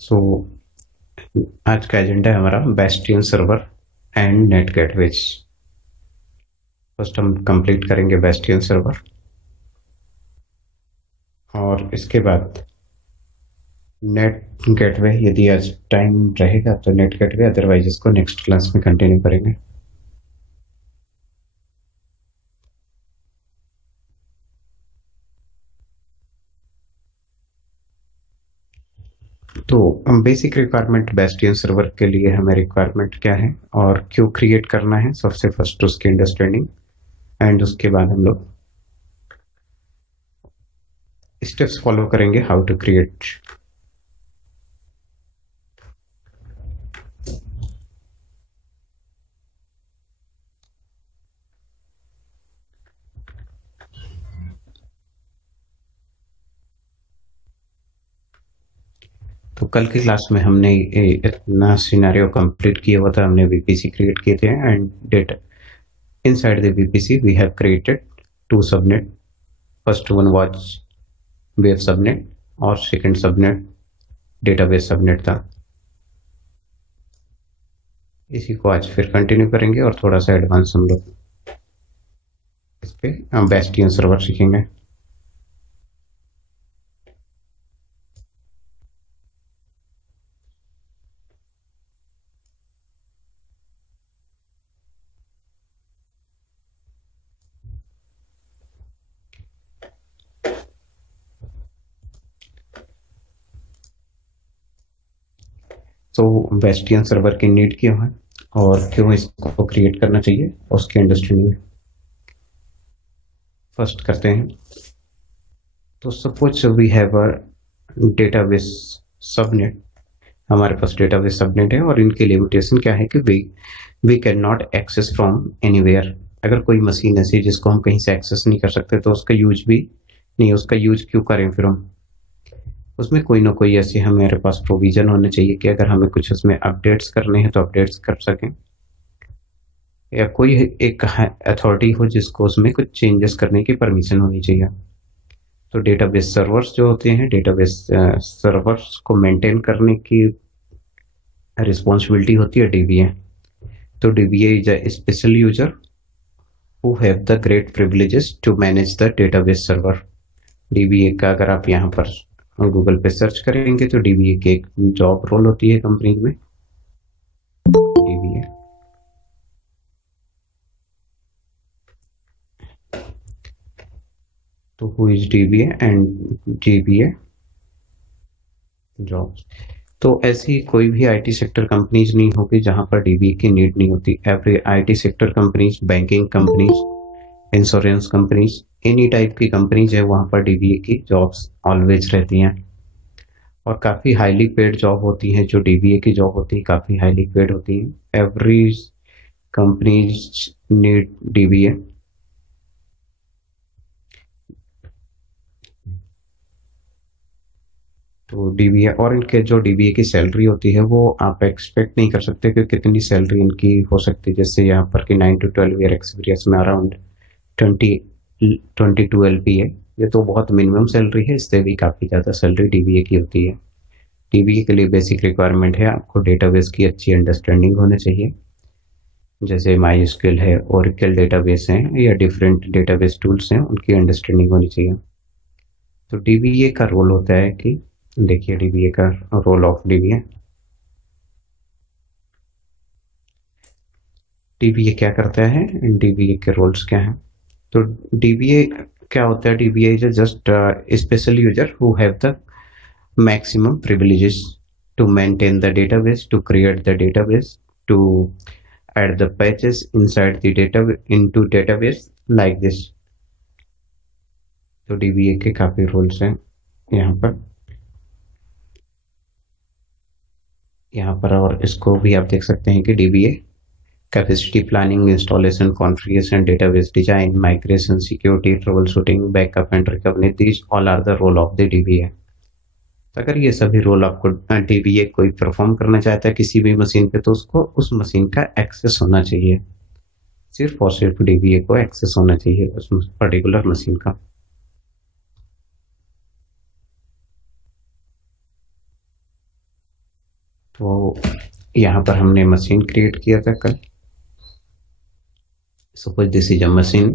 सो आज का एजेंडा है हमारा bastion server and net gateways. First हम कंप्लीट करेंगे बेस्टियन सर्वर और इसके बाद नेट गेटवे। यदि आज टाइम रहेगा तो नेट गेटवे, अदरवाइज इसको नेक्स्ट क्लास में कंटिन्यू करेंगे। तो बेसिक रिक्वायरमेंट बेस्टियन सर्वर के लिए हमें रिक्वायरमेंट क्या है और क्यों क्रिएट करना है, सबसे फर्स्ट उसकी अंडरस्टैंडिंग एंड उसके बाद हम लोग स्टेप्स फॉलो करेंगे हाउ टू क्रिएट। तो कल की क्लास में हमने इतना सिनेरियो कंप्लीट किया हुआ था, हमने वीपीसी क्रिएट किए थे and data inside the VPC we have created two subnet. First one was web subnet और सेकंड सबनेट डेटाबेस सबनेट था। इसी को आज फिर कंटिन्यू करेंगे और थोड़ा सा एडवांस हम लोग इस पे बेस्टियन सर्वर सीखेंगे। तो बेस्टियन सर्वर की नीड क्यों है और क्यों इसको क्रिएट करना चाहिए, उसकी अंडरस्टैंडिंग फर्स्ट करते हैं। तो suppose we have a database subnet. हमारे पास डेटाबेस सबनेट है और इनकी लिमिटेशन क्या है कि we can not access from anywhere. अगर कोई मशीन ऐसी जिसको हम कहीं से एक्सेस नहीं कर सकते तो उसका यूज भी नहीं, उसका यूज क्यों करें फिर हम। उसमें कोई ना कोई ऐसी हमारे पास प्रोविजन होने चाहिए कि अगर हमें कुछ उसमें अपडेट्स करने हैं तो अपडेट्स कर सकें, या कोई एक अथॉरिटी हो जिसको उसमें कुछ चेंजेस करने की परमिशन होनी चाहिए। तो डेटाबेस सर्वर्स जो होते हैं, डेटाबेस सर्वर्स को मेंटेन करने की रिस्पॉन्सिबिलिटी होती है डीबीए। तो dBA is a special user who have the great privileges to manage the database server। DBA का अगर आप यहाँ पर गूगल पे सर्च करेंगे तो डीबीए की एक जॉब रोल होती है कंपनी में। डीबीए तो who is dBA and dBA jobs. तो ऐसी कोई भी आईटी सेक्टर कंपनीज नहीं होगी जहां पर डीबीए की नीड नहीं होती। Every IT sector companies, banking companies, insurance companies, any type की कंपनीज है वहां पर डीबीए की जॉब्स ऑलवेज रहती हैं और काफी हाईली पेड जॉब होती हैं। जो डीबीए की जॉब होती है काफी हाईली पेड होती हैं। Every companies need dBA. तो डीबीए और इनके जो डीबीए की सैलरी होती है वो आप एक्सपेक्ट नहीं कर सकते कि कितनी सैलरी इनकी हो सकती है। जैसे यहाँ पर कि 9 to 12 ईयर एक्सपीरियंस में अराउंड 22 LP है। ये तो बहुत मिनिमम सैलरी है, इससे भी काफ़ी ज़्यादा सैलरी डीबीए की होती है। डीबीए के लिए बेसिक रिक्वायरमेंट है आपको डेटाबेस की अच्छी अंडरस्टैंडिंग होनी चाहिए, जैसे माई स्क्यूएल है, ओरेकल डेटाबेस हैं या डिफरेंट डेटाबेस टूल्स हैं, उनकी अंडरस्टैंडिंग होनी चाहिए। तो डीबीए का रोल होता है कि देखिए डीबीए का रोल ऑफ डीबीए। डीबीए क्या करता है, डीबीए के रोल्स क्या हैं। तो डीबीए क्या होता है, dBA is just special user who have the maximum privileges to maintain the database, to create the database, to add the patches inside the data into database like this। तो dBA के काफी roles हैं यहाँ पर और इसको भी आप देख सकते हैं कि DBA capacity planning, installation, configuration, database design, migration, security, troubleshooting, backup and recovery, these all are the role of the DBA. तो अगर ये सभी रोल आपको डीबीए कोई परफॉर्म करना चाहता है किसी भी मशीन पे तो उसको उस मशीन का एक्सेस होना चाहिए। सिर्फ और सिर्फ डीबीए को एक्सेस होना चाहिए उस पर्टिकुलर मशीन का। तो यहाँ पर हमने मशीन क्रिएट किया था कल। Suppose this is a machine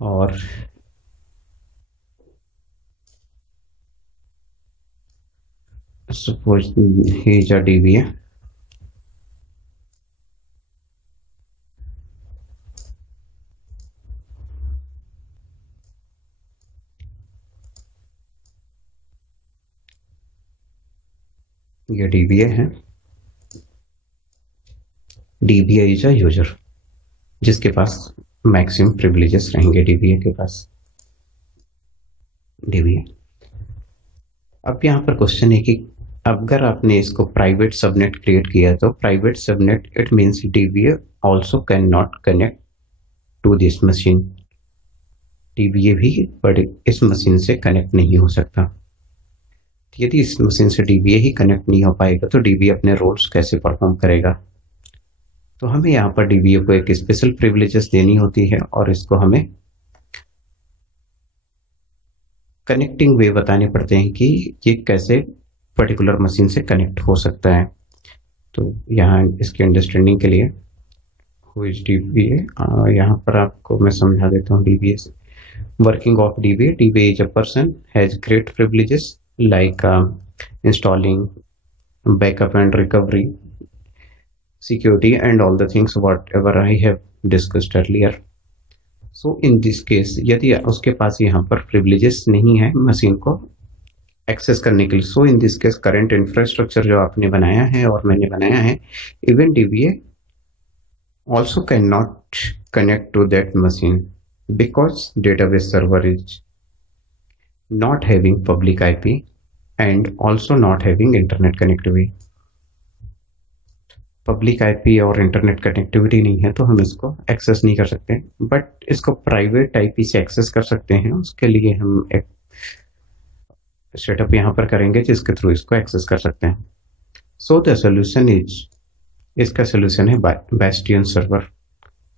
और suppose he is a DBA। ये DBA है। DBA इज अ यूजर जिसके पास मैक्सिमम प्रिविलेजेस रहेंगे DBA के पास। DBA। अब यहाँ पर क्वेश्चन है कि अगर आपने इसको प्राइवेट सबनेट क्रिएट किया तो private subnet it means DBA also can not connect to this machine. DBA भी बट इस मशीन से कनेक्ट नहीं हो सकता। यदि इस मशीन से DBA ही कनेक्ट नहीं हो पाएगा तो DBA अपने रोल्स कैसे परफॉर्म करेगा। तो हमें यहाँ पर DBA को एक स्पेशल प्रिविलेजेस देनी होती है और इसको हमें कनेक्टिंग वे बताने पड़ते हैं कि ये कैसे पर्टिकुलर मशीन से कनेक्ट हो सकता है। तो यहाँ इसके अंडरस्टैंडिंग के लिए हु इज DBA, यहाँ पर आपको मैं समझा देता हूँ DBA से। Working of DBA। DBA is a person has great privileges like installing, backup and recovery, security and all the things whatever I have discussed earlier. So in this case यदि उसके पास यहाँ पर privileges नहीं है machine को access करने के लिए, so in this case current infrastructure जो आपने बनाया है और मैंने बनाया है, even DBA also cannot connect to that machine because database server is not having public IP and also not having internet connectivity। Public IP और इंटरनेट कनेक्टिविटी नहीं है तो हम इसको एक्सेस नहीं कर सकते, बट इसको प्राइवेट आईपी से एक्सेस कर सकते हैं। उसके लिए हम एक सेटअप यहाँ पर करेंगे जिसके थ्रू इसको एक्सेस कर सकते हैं। सो द सोल्यूशन इज, इसका सोल्यूशन है बेस्टियन सर्वर।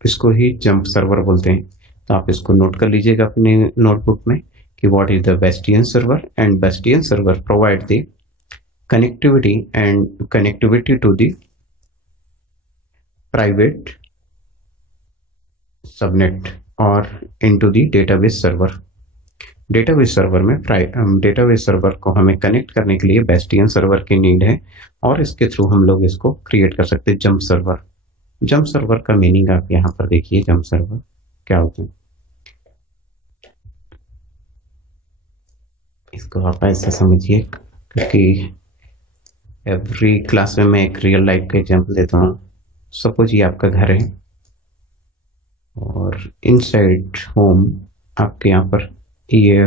इसको ही जंप सर्वर बोलते हैं। तो आप इसको नोट कर लीजिएगा अपने नोटबुक में कि what is the Bastion server, and Bastion server provide the connectivity to the private subnet or into the database server। Database server में डेटाबेस सर्वर को हमें कनेक्ट करने के लिए बेस्टियन सर्वर की नीड है और इसके थ्रू हम लोग इसको क्रिएट कर सकते हैं जंप सर्वर। जंप सर्वर का मीनिंग आप यहाँ पर देखिए, जंप सर्वर क्या होता है। इसको आप ऐसे समझिए क्योंकि एवरी क्लास में मैं एक रियल लाइफ का एग्जाम्पल देता हूँ। सपोज ये आपका घर है और इनसाइड होम आपके यहाँ पर ये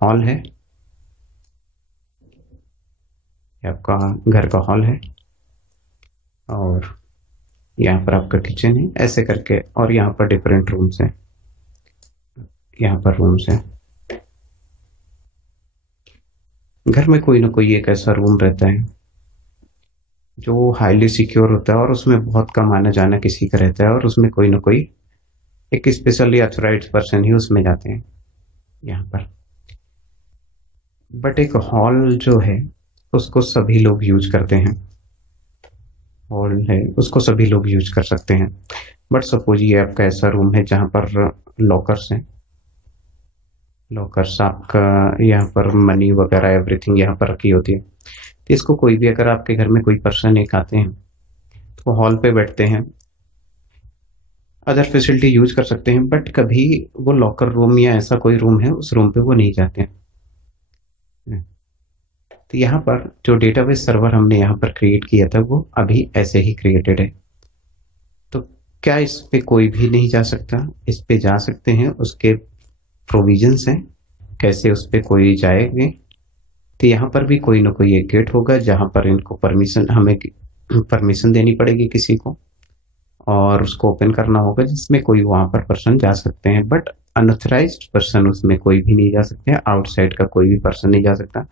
हॉल है, ये आपका घर का हॉल है और यहाँ पर आपका किचन है, ऐसे करके। और यहाँ पर डिफरेंट रूम्स हैं, यहाँ पर रूम्स हैं। घर में कोई ना कोई एक ऐसा रूम रहता है जो हाईली सिक्योर होता है और उसमें बहुत कम आना जाना किसी का रहता है और उसमें कोई ना कोई एक स्पेशली ऑथराइज्ड पर्सन ही उसमें जाते हैं यहाँ पर। बट एक हॉल जो है उसको सभी लोग यूज करते हैं, हॉल है उसको सभी लोग यूज कर सकते हैं। बट सपोज ये आपका ऐसा रूम है जहाँ पर लॉकर्स हैं, लॉकर्स आपका यहाँ पर मनी वगैरह एवरीथिंग यहाँ पर रखी होती है। तो इसको कोई भी, अगर आपके घर में कोई पर्सन एक आते हैं तो हॉल पे बैठते हैं, अदर फैसिलिटी यूज कर सकते हैं, बट कभी वो लॉकर रूम या ऐसा कोई रूम है उस रूम पे वो नहीं जाते हैं। तो यहाँ पर जो डेटाबेस सर्वर हमने यहाँ पर क्रिएट किया था वो अभी ऐसे ही क्रिएटेड है। तो क्या इस पे कोई भी नहीं जा सकता? इस पे जा सकते हैं, उसके प्रोविजंस हैं कैसे उस पे कोई जाएंगे। तो यहाँ पर भी कोई ना कोई एक गेट होगा जहाँ पर इनको परमिशन, हमें परमिशन देनी पड़ेगी किसी को और उसको ओपन करना होगा जिसमें कोई वहां पर पर्सन जा सकते हैं। बट अनऑथराइज्ड पर्सन उसमें कोई भी नहीं जा सकते हैं, आउटसाइड का कोई भी पर्सन नहीं जा सकता।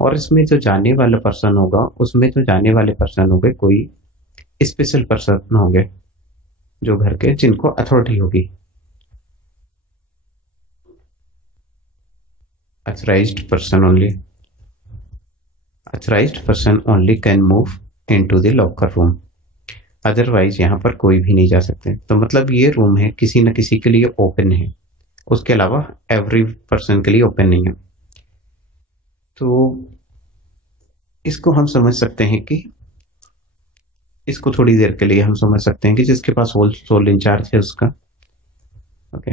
और इसमें जो जाने वाला पर्सन होगा उसमें जो जाने वाले पर्सन होंगे कोई स्पेशल पर्सन होंगे जो घर के, जिनको अथॉरिटी होगी, authorised person only. Authorized person only can move into the locker room. Otherwise यहाँ पर कोई भी नहीं जा सकते। तो मतलब ये रूम है किसी न किसी के लिए ओपन है, उसके अलावा एवरी पर्सन के लिए ओपन नहीं है। तो इसको हम समझ सकते हैं कि इसको थोड़ी देर के लिए हम समझ सकते हैं कि जिसके पास होल सोल इंचार्ज है उसका, ओके,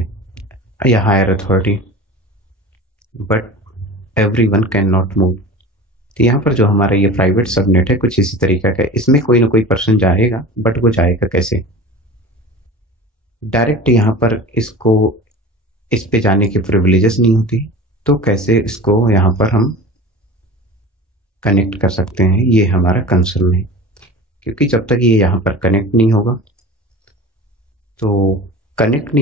या higher authority, but everyone can not move. तो यहाँ पर जो हमारा ये प्राइवेट सबनेट है कुछ इसी तरीका का है। इसमें कोई ना कोई पर्सन जाएगा, बट वो जाएगा कैसे? डायरेक्ट यहाँ पर इसको इस पे जाने की प्रिविलेजेस नहीं होती, तो कैसे इसको यहाँ पर हम कनेक्ट कर सकते हैं, ये हमारा कंसर्न है। क्योंकि जब तक ये यहाँ पर कनेक्ट नहीं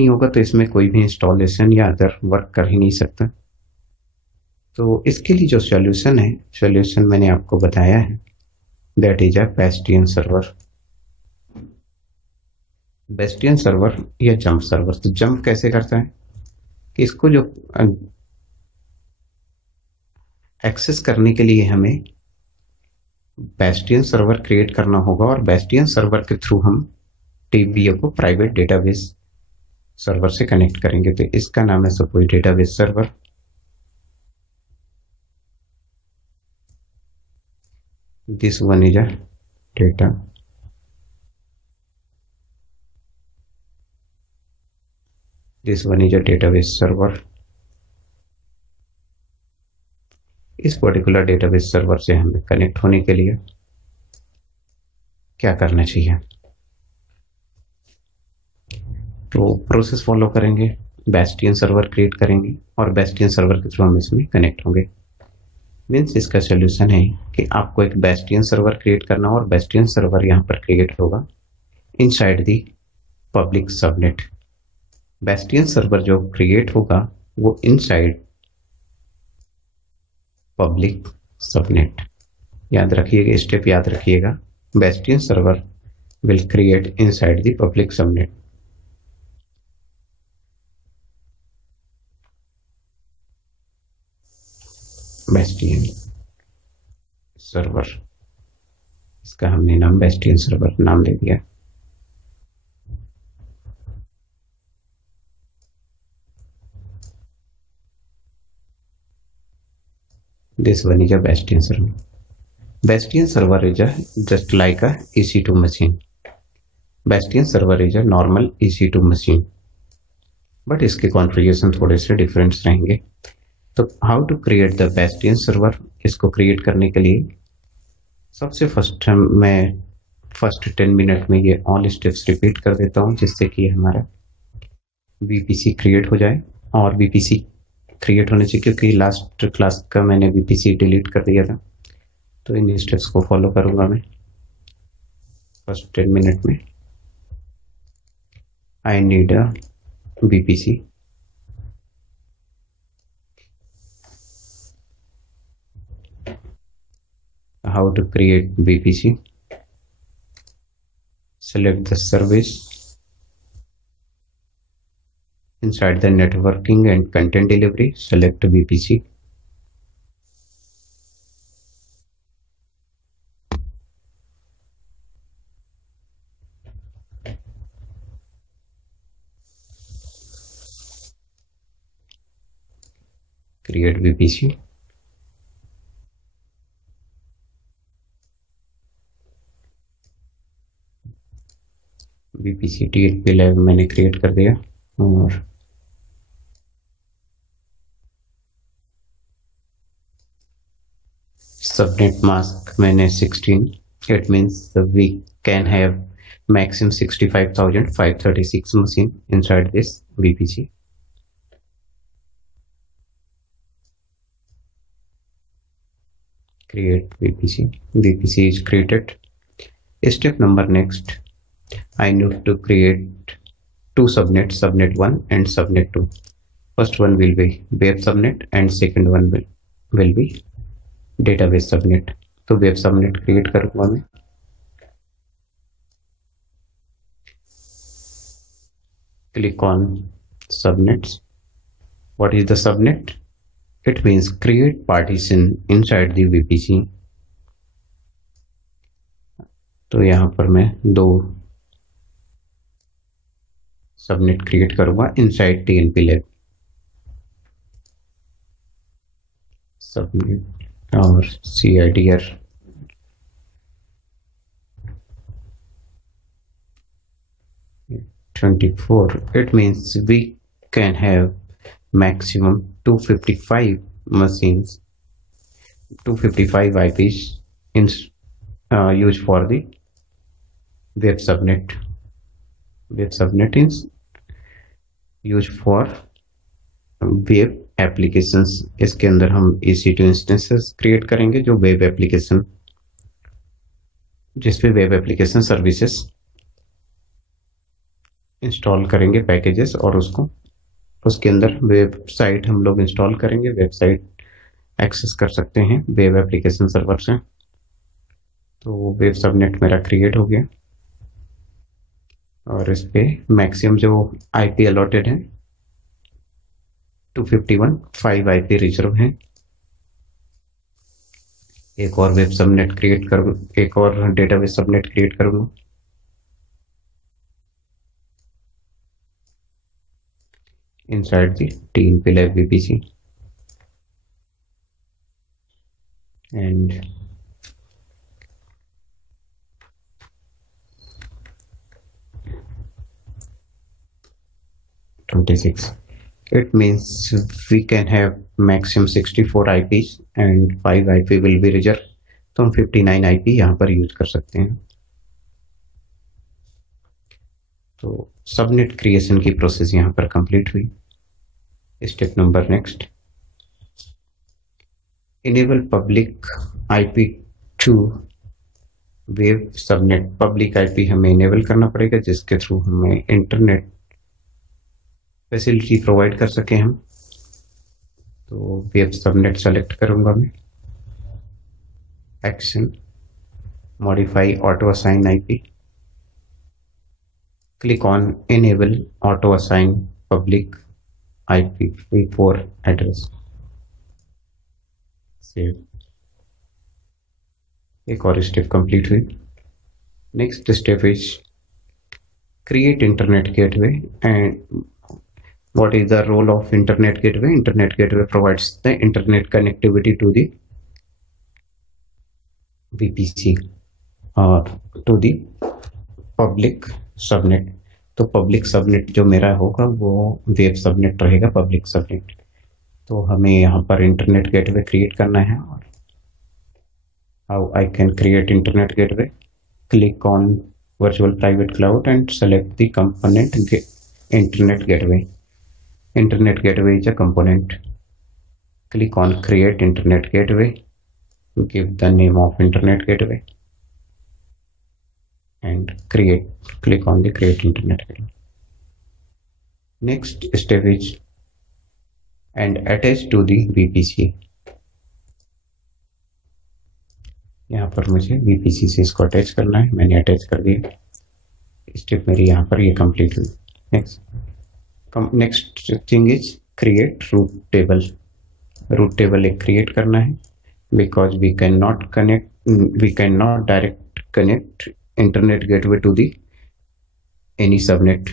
होगा तो इसमें कोई भी इंस्टॉलेशन या अदर वर्क कर ही नहीं सकता। तो इसके लिए जो सॉल्यूशन मैंने आपको बताया है, that is a bastion server. Bastion server या जंप सर्वर। तो जंप कैसे करता है कि इसको जो एक्सेस करने के लिए हमें बेस्टियन सर्वर क्रिएट करना होगा, और बेस्टियन सर्वर के थ्रू हम टीबीओ को प्राइवेट डेटाबेस सर्वर से कनेक्ट करेंगे। तो इसका नाम है suppose database server. This one is a data this one is a database server. इस पर्टिकुलर डेटाबेस सर्वर से हमें कनेक्ट होने के लिए क्या करना चाहिए? तो प्रोसेस फॉलो करेंगे, बेस्टियन सर्वर क्रिएट करेंगे और बेस्टियन सर्वर के थ्रू हम इसमें कनेक्ट होंगे। मीन्स इसका सोल्यूशन है कि आपको एक बेस्टियन सर्वर क्रिएट करना, और बेस्टियन सर्वर यहाँ पर क्रिएट होगा inside the public subnet. Bastion server जो क्रिएट होगा वो इनसाइड पब्लिक सबनेट। याद रखिएगा, स्टेप याद रखिएगा, bastion server will create inside the public subnet. Bastion server, इसका हमने नाम बेस्टियन सर्वर नाम ले दिया। This one is a Bastion server. Bastion server is just like a EC2 machine. Bastion server is a normal EC2 machine, but इसके configuration थोड़े से different रहेंगे। तो how to create the Bastion server, इसको create करने के लिए सबसे मैं फर्स्ट 10 मिनट में ये ऑल स्टेप्स रिपीट कर देता हूँ, जिससे कि हमारा VPC क्रिएट हो जाए। और VPC क्रिएट होने चाहिए क्योंकि लास्ट क्लास का मैंने VPC डिलीट कर दिया था, तो इन स्टेप्स को फॉलो करूंगा मैं फर्स्ट 10 मिनट में। I need a VPC। How to create VPC? select the service inside the networking and content delivery, select VPC. Create VPC. VPC THP Live मैंने क्रिएट कर दिया, और सबनेट मास्क मैंने 16। It means we can have maximum 65,536 machine inside this VPC. Create VPC. VPC is created. Step number next, I need to create two subnets, subnet 1 and subnet 2. First one will be web subnet and second one will be database subnet. तो web subnet create करूँगा मैं। Click on subnets. What is the subnet? It means create partition inside the VPC तो यहाँ पर मैं 2 subnet create करूंगा inside TNP lab subnet और CIDR 24. It means we can have maximum 255 machines, 255 IPs in used for the web subnet. Web subnet is used for web applications. इसके अंदर हम EC2 instances create करेंगे जो web application, जिसपे web application services install करेंगे packages, और उसके अंदर वेबसाइट हम लोग इंस्टॉल करेंगे. वेबसाइट एक्सेस कर सकते हैं वेब एप्लीकेशन सर्वर से. तो वेब सबनेट मेरा क्रिएट हो गया और इस पे मैक्सिमम जो IP अलॉटेड है 251, 5 IP रिजर्व है. एक और वेब सबनेट क्रिएट करूँ, एक और डेटाबेस सबनेट क्रिएट करूँगा. inside the TNP Lab VPC and (26). It means we can have maximum 64 IPs and 5 IP will be reserved. तो हम 59 IP यहाँ पर यूज कर सकते हैं. तो सबनेट क्रिएशन की प्रोसेस यहाँ पर कंप्लीट हुई. Step number next, enable public IP to web subnet. Public IP हमें इनेबल करना पड़ेगा जिसके थ्रू हमें इंटरनेट फैसिलिटी प्रोवाइड कर सके हम. तो वेब सबनेट सेलेक्ट करूंगा मैं. Action, modify auto assign IP. Click on enable auto assign public IPv4 address. Save. एक और स्टेप कंप्लीट हुई. Next step is create internet gateway. And what is the role of internet gateway? Internet gateway provides the internet connectivity to the VPC or to the public subnet. तो public subnet जो मेरा होगा वो web subnet रहेगा, public subnet. तो हमें यहाँ पर इंटरनेट गेटवे क्रिएट करना है. और how I can create internet gateway? Click on virtual private cloud and select the component internet gateway. Internet gateway is a component. Click on create internet gateway. Give the name of internet gateway and click on the create internet gateway. Next step is and attach to the VPC. यहाँ पर मुझे VPC से इसको attach करना है. मैंने attach कर दिया. स्टेप मेरी यहाँ पर ये कंप्लीट हुई. Next thing is create route table. Route table एक क्रिएट करना है because we can not direct connect internet gateway to the any subnet.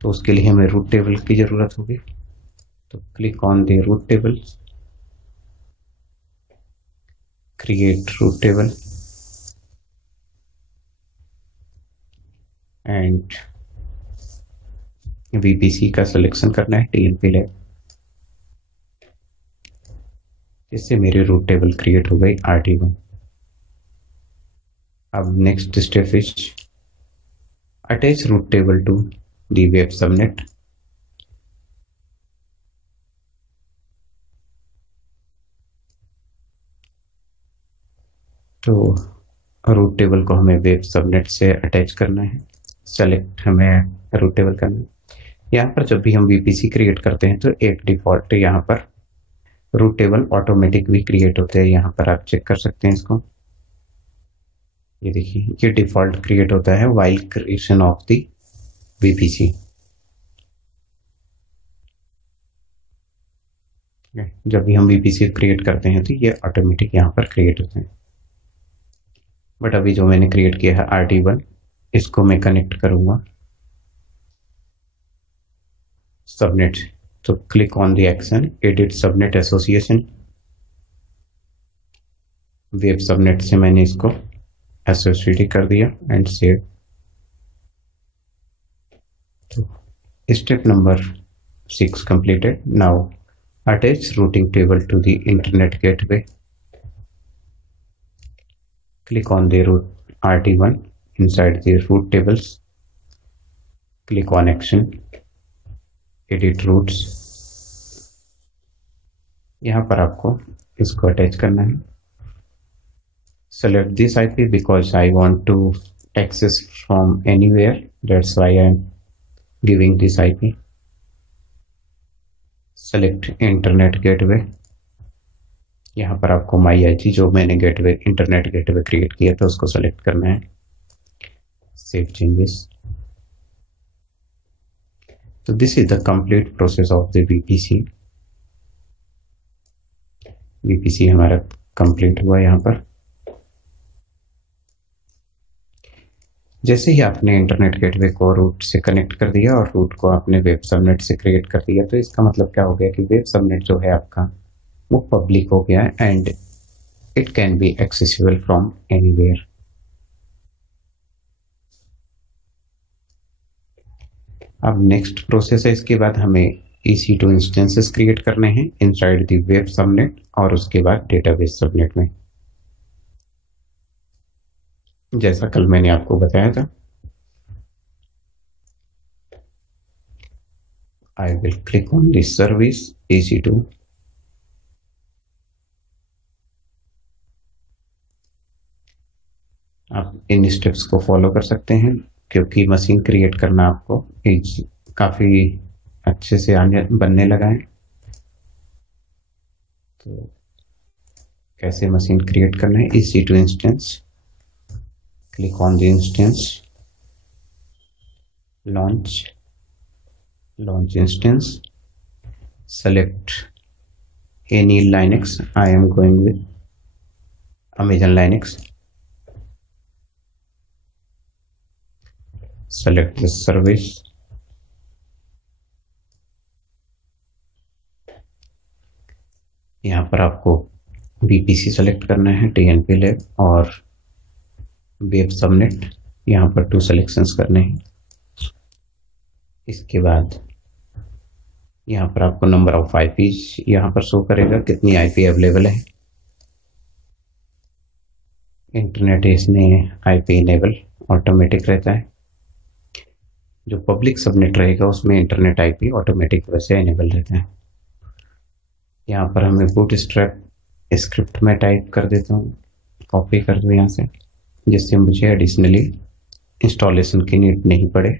तो उसके लिए हमें रूट टेबल की जरूरत होगी. तो click on the route table, create route table and VPC का सिलेक्शन करना है TNP लैब. इससे मेरी रूट टेबल क्रिएट हो गई RT1. अब next step is attach route table to the web subnet. तो रूट टेबल को हमें वेब सबनेट से अटैच करना है. सेलेक्ट हमें रूट टेबल करना है. यहाँ पर जब भी हम VPC क्रिएट करते हैं तो एक डिफॉल्ट यहाँ पर रूट टेबल ऑटोमेटिक भी क्रिएट होते हैं. यहाँ पर आप चेक कर सकते हैं इसको. ये देखिए ये डिफॉल्ट क्रिएट होता है while creation of the VPC. जब भी हम VPC क्रिएट करते हैं तो ये ऑटोमेटिक यहाँ पर क्रिएट होते हैं. बट अभी जो मैंने क्रिएट किया है RT1, इसको मैं कनेक्ट करूंगा सबनेट। तो click on the action edit subnet association. Web subnet से मैंने इसको एसोसिएट कर दिया एंड सेव। तो step number 6 completed. Now attach routing table to the internet gateway. Click on the root RT1 inside the root tables. Click on action, edit routes. यहाँ पर आपको इसको अटैच करना है। Select this IP because I want to access from anywhere. That's why I'm giving this IP. Select internet gateway. यहाँ पर आपको माई IT जो मैंने गेटवे इंटरनेट गेटवे क्रिएट किया था उसको सेलेक्ट करना है। Save changes. तो this is the complete process of the VPC. VPC हमारा कंप्लीट हुआ। यहाँ पर जैसे ही आपने इंटरनेट गेटवे को रूट से कनेक्ट कर दिया और रूट को आपने वेब सबनेट से क्रिएट कर दिया, तो इसका मतलब क्या हो गया कि वेब सबनेट जो है आपका वो पब्लिक हो गया है and it can be accessible from anywhere. अब नेक्स्ट प्रोसेस है, इसके बाद हमें EC2 इंस्टेंसेस क्रिएट करने हैं इनसाइड द वेब सबनेट और उसके बाद डेटाबेस सबनेट में, जैसा कल मैंने आपको बताया था। I will click on this service EC2। आप इन स्टेप्स को फॉलो कर सकते हैं क्योंकि मशीन क्रिएट करना आपको काफी अच्छे से आने बनने लगा है। तो कैसे मशीन क्रिएट करना है, EC2 instance, click on the instance, launch instance, select any Linux. I am going with Amazon Linux. Select this service, यहाँ पर आपको VPC सेलेक्ट करना है, TNP लैब और वेब सबनेट, यहाँ पर 2 सिलेक्शंस करने हैं। इसके बाद यहाँ पर आपको नंबर ऑफ आईपीज यहाँ पर शो करेगा, कितनी आईपी अवेलेबल है। इंटरनेट इसमें आईपी इनेबल ऑटोमेटिक रहता है। जो पब्लिक सबनेट रहेगा उसमें इंटरनेट आईपी ऑटोमेटिक वैसे इनेबल रहता है। यहाँ पर हमें बूटस्ट्रैप स्क्रिप्ट में टाइप कर देता हूँ, कॉपी कर दूँ यहाँ से, जिससे मुझे एडिशनली इंस्टॉलेशन की नीड नहीं पड़े।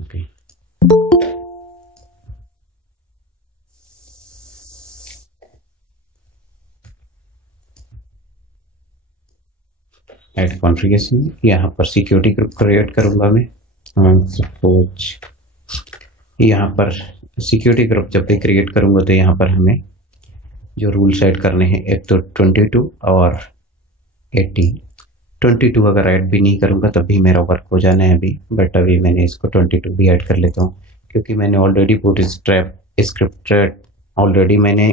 ओके, ऐड कॉन्फ़िगरेशन, यहाँ पर सिक्योरिटी ग्रुप क्रिएट करूंगा मैं। सपोज यहाँ पर सिक्योरिटी ग्रुप जब भी क्रिएट करूंगा तो यहाँ पर हमें जो रूल सेट करने हैं, एक तो 22 और 80। 22 अगर ऐड भी नहीं करूंगा तब भी मेरा वर्क हो जाना है अभी, बट अभी मैंने इसको 22 भी ऐड कर लेता हूँ क्योंकि मैंने ऑलरेडी बूटस्ट्रैप स्क्रिप्ट ऑलरेडी मैंने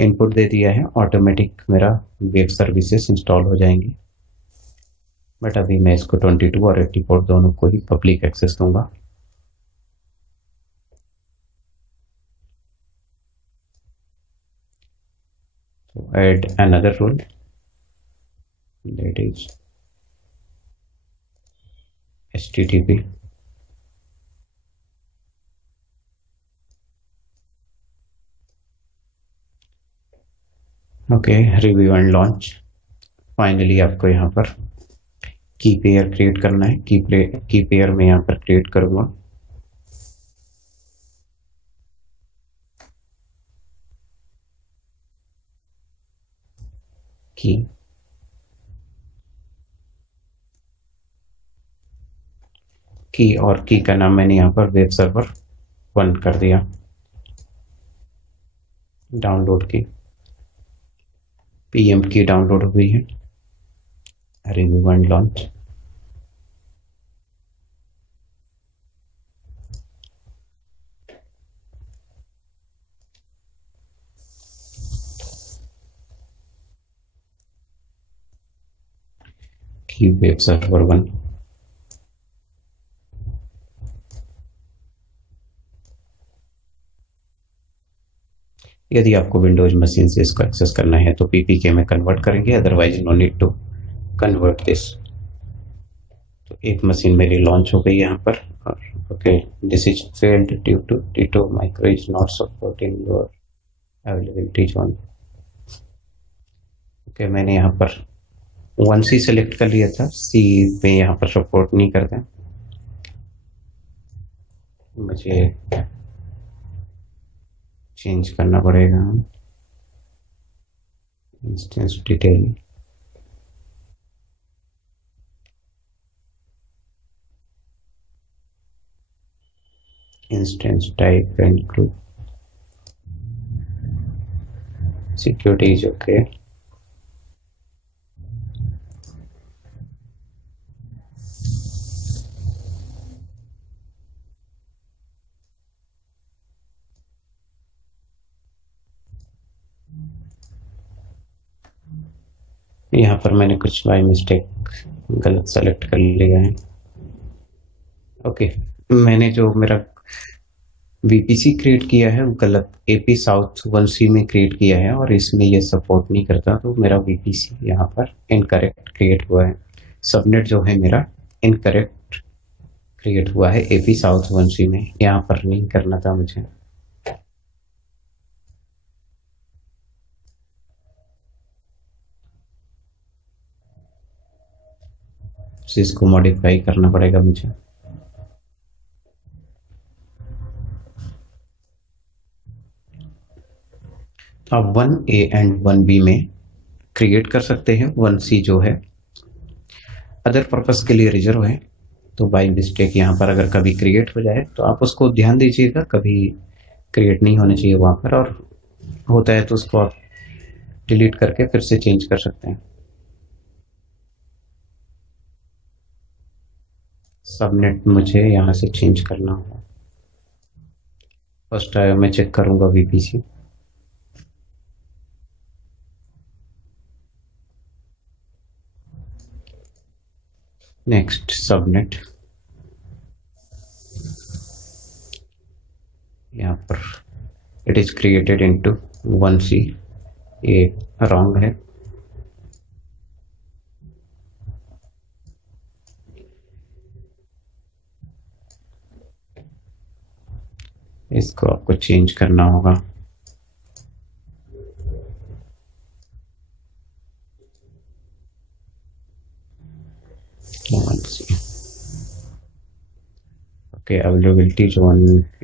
इनपुट दे दिया है, ऑटोमेटिक मेरा वेब सर्विसेज इंस्टॉल हो जाएंगे। बट अभी मैं इसको 22 और 84 दोनों को ही पब्लिक एक्सेस दूंगा। तो add another rule, that is HTTP okay, review and launch. Finally आपको यहाँ पर की पेयर क्रिएट करना है। की पेयर में यहाँ पर क्रिएट करूंगा की की, और की का नाम मैंने यहाँ पर वेब सर्वर 1 कर दिया। डाउनलोड की, पीएम की डाउनलोड हुई है, रिव्यू एंड लॉन्च। की वेब सर्वर 1। यदि आपको विंडोज मशीन से इसको एक्सेस करना है तो पीपीके में कन्वर्ट करेंगे, otherwise no need to convert this. तो एक मशीन मेरी लॉन्च हो गई यहाँ पर। और okay, this is failed due to T two micro is not supporting your availability zone. Okay, मैंने यहाँ पर 1C सेलेक्ट कर लिया था, सी में यहाँ पर सपोर्ट नहीं करते, मुझे चेंज करना पड़ेगा। Instance detail, instance type and group, security is okay. यहाँ पर मैंने कुछ बाय मिस्टेक गलत सेलेक्ट कर लिया है। ओके, मैंने जो मेरा वीपीसी क्रिएट किया है वो गलत एपी साउथ 1C में क्रिएट किया है, और इसमें ये सपोर्ट नहीं करता, तो मेरा वीपीसी यहाँ पर इनकरेक्ट क्रिएट हुआ है। सबनेट जो है मेरा इनकरेक्ट क्रिएट हुआ है एपी साउथ 1C में, यहाँ पर नहीं करना था मुझे। इसको मॉडिफाई करना पड़ेगा मुझे। आप 1A एंड 1B में क्रिएट कर सकते हैं, 1C जो है अदर पर्पस के लिए रिजर्व है। तो बाई मिस्टेक यहाँ पर अगर कभी क्रिएट हो जाए तो आप उसको ध्यान दीजिएगा, कभी क्रिएट नहीं होने चाहिए वहाँ पर, और होता है तो उसको आप डिलीट करके फिर से चेंज कर सकते हैं। सबनेट मुझे यहाँ से चेंज करना होगा। फर्स्ट मैं चेक करूंगा वीपीसी। नेक्स्ट सबनेट, यहाँ पर it is created into 1C, ये रॉन्ग है। इसको आपको चेंज करना होगा। Okay, availability zone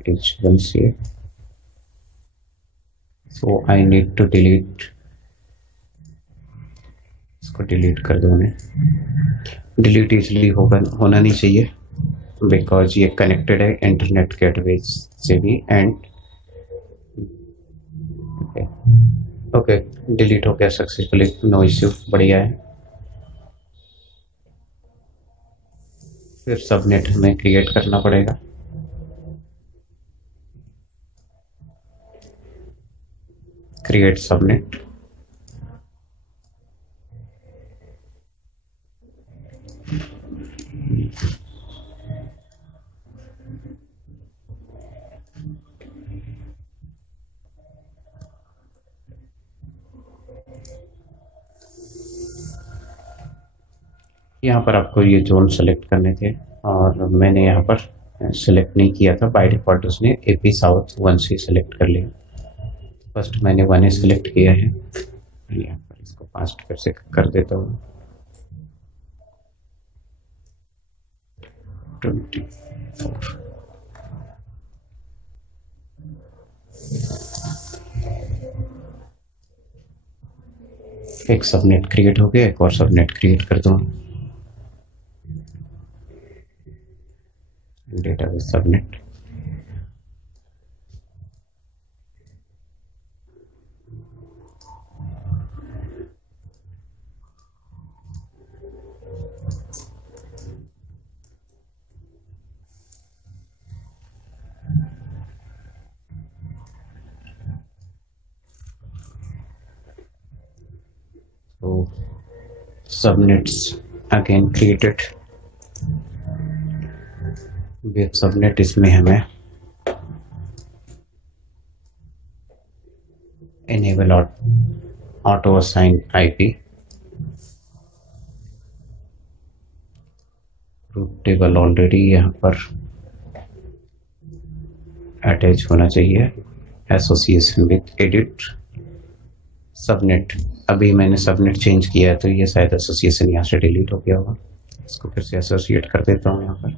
is 1C, so I need to delete, इसको डिलीट कर दो। डिलीट इसलिए होना नहीं चाहिए बिकॉज ये कनेक्टेड है इंटरनेट गेटवे से भी, एंड ओके डिलीट हो गया सक्सेसफुली, नो इश्यू, बढ़िया है। फिर सबनेट हमें क्रिएट करना पड़ेगा। क्रिएट सबनेट, यहाँ पर आपको ये जोन सेलेक्ट करने थे और मैंने यहाँ पर सेलेक्ट नहीं किया था, बाय डिफॉल्ट उसने एपी साउथ 1C सेलेक्ट कर लिया। फर्स्ट मैंने 1A सेलेक्ट किया है, यहाँ पर इसको फास्ट फिर से कर देता हूँ। 24 एक सबनेट क्रिएट हो गया, एक और सबनेट क्रिएट कर दूँ। database subnet. So subnets again created. Web subnet, इसमें हमें enable auto assign IP, route table already यहाँ पर अटैच होना चाहिए, एसोसिएशन विद एडिट सबनेट। अभी मैंने सबनेट चेंज किया है तो ये शायद एसोसिएशन यहाँ से डिलीट हो गया होगा, इसको फिर से एसोसिएट कर देता हूँ यहाँ पर।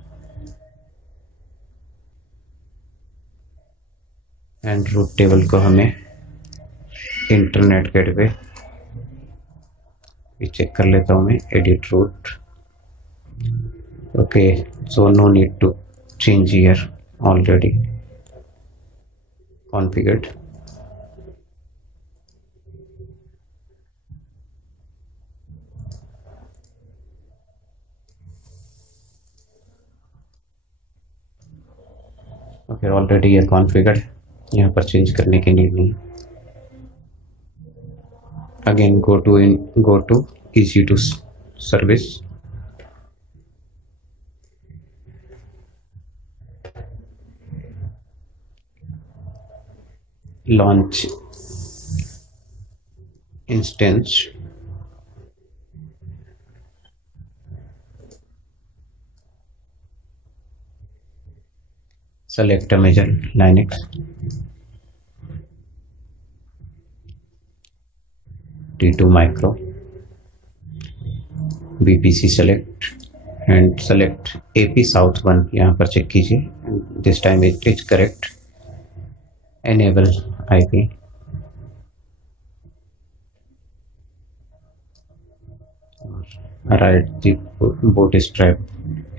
एंड रूट टेबल को हमें इंटरनेट गेटवे चेक कर लेता हूँ मैं, edit route. Okay, so no need to change here, already configured. Okay, already ये कॉन्फ़िगर्ड, यहाँ पर चेंज करने की नीड नहीं। Again go to EC2 service, launch instance, select Amazon Linux, T2 micro, VPC select and select AP South 1, यहाँ पर check कीजिए, this time it is correct। enable IP, write the bootstrap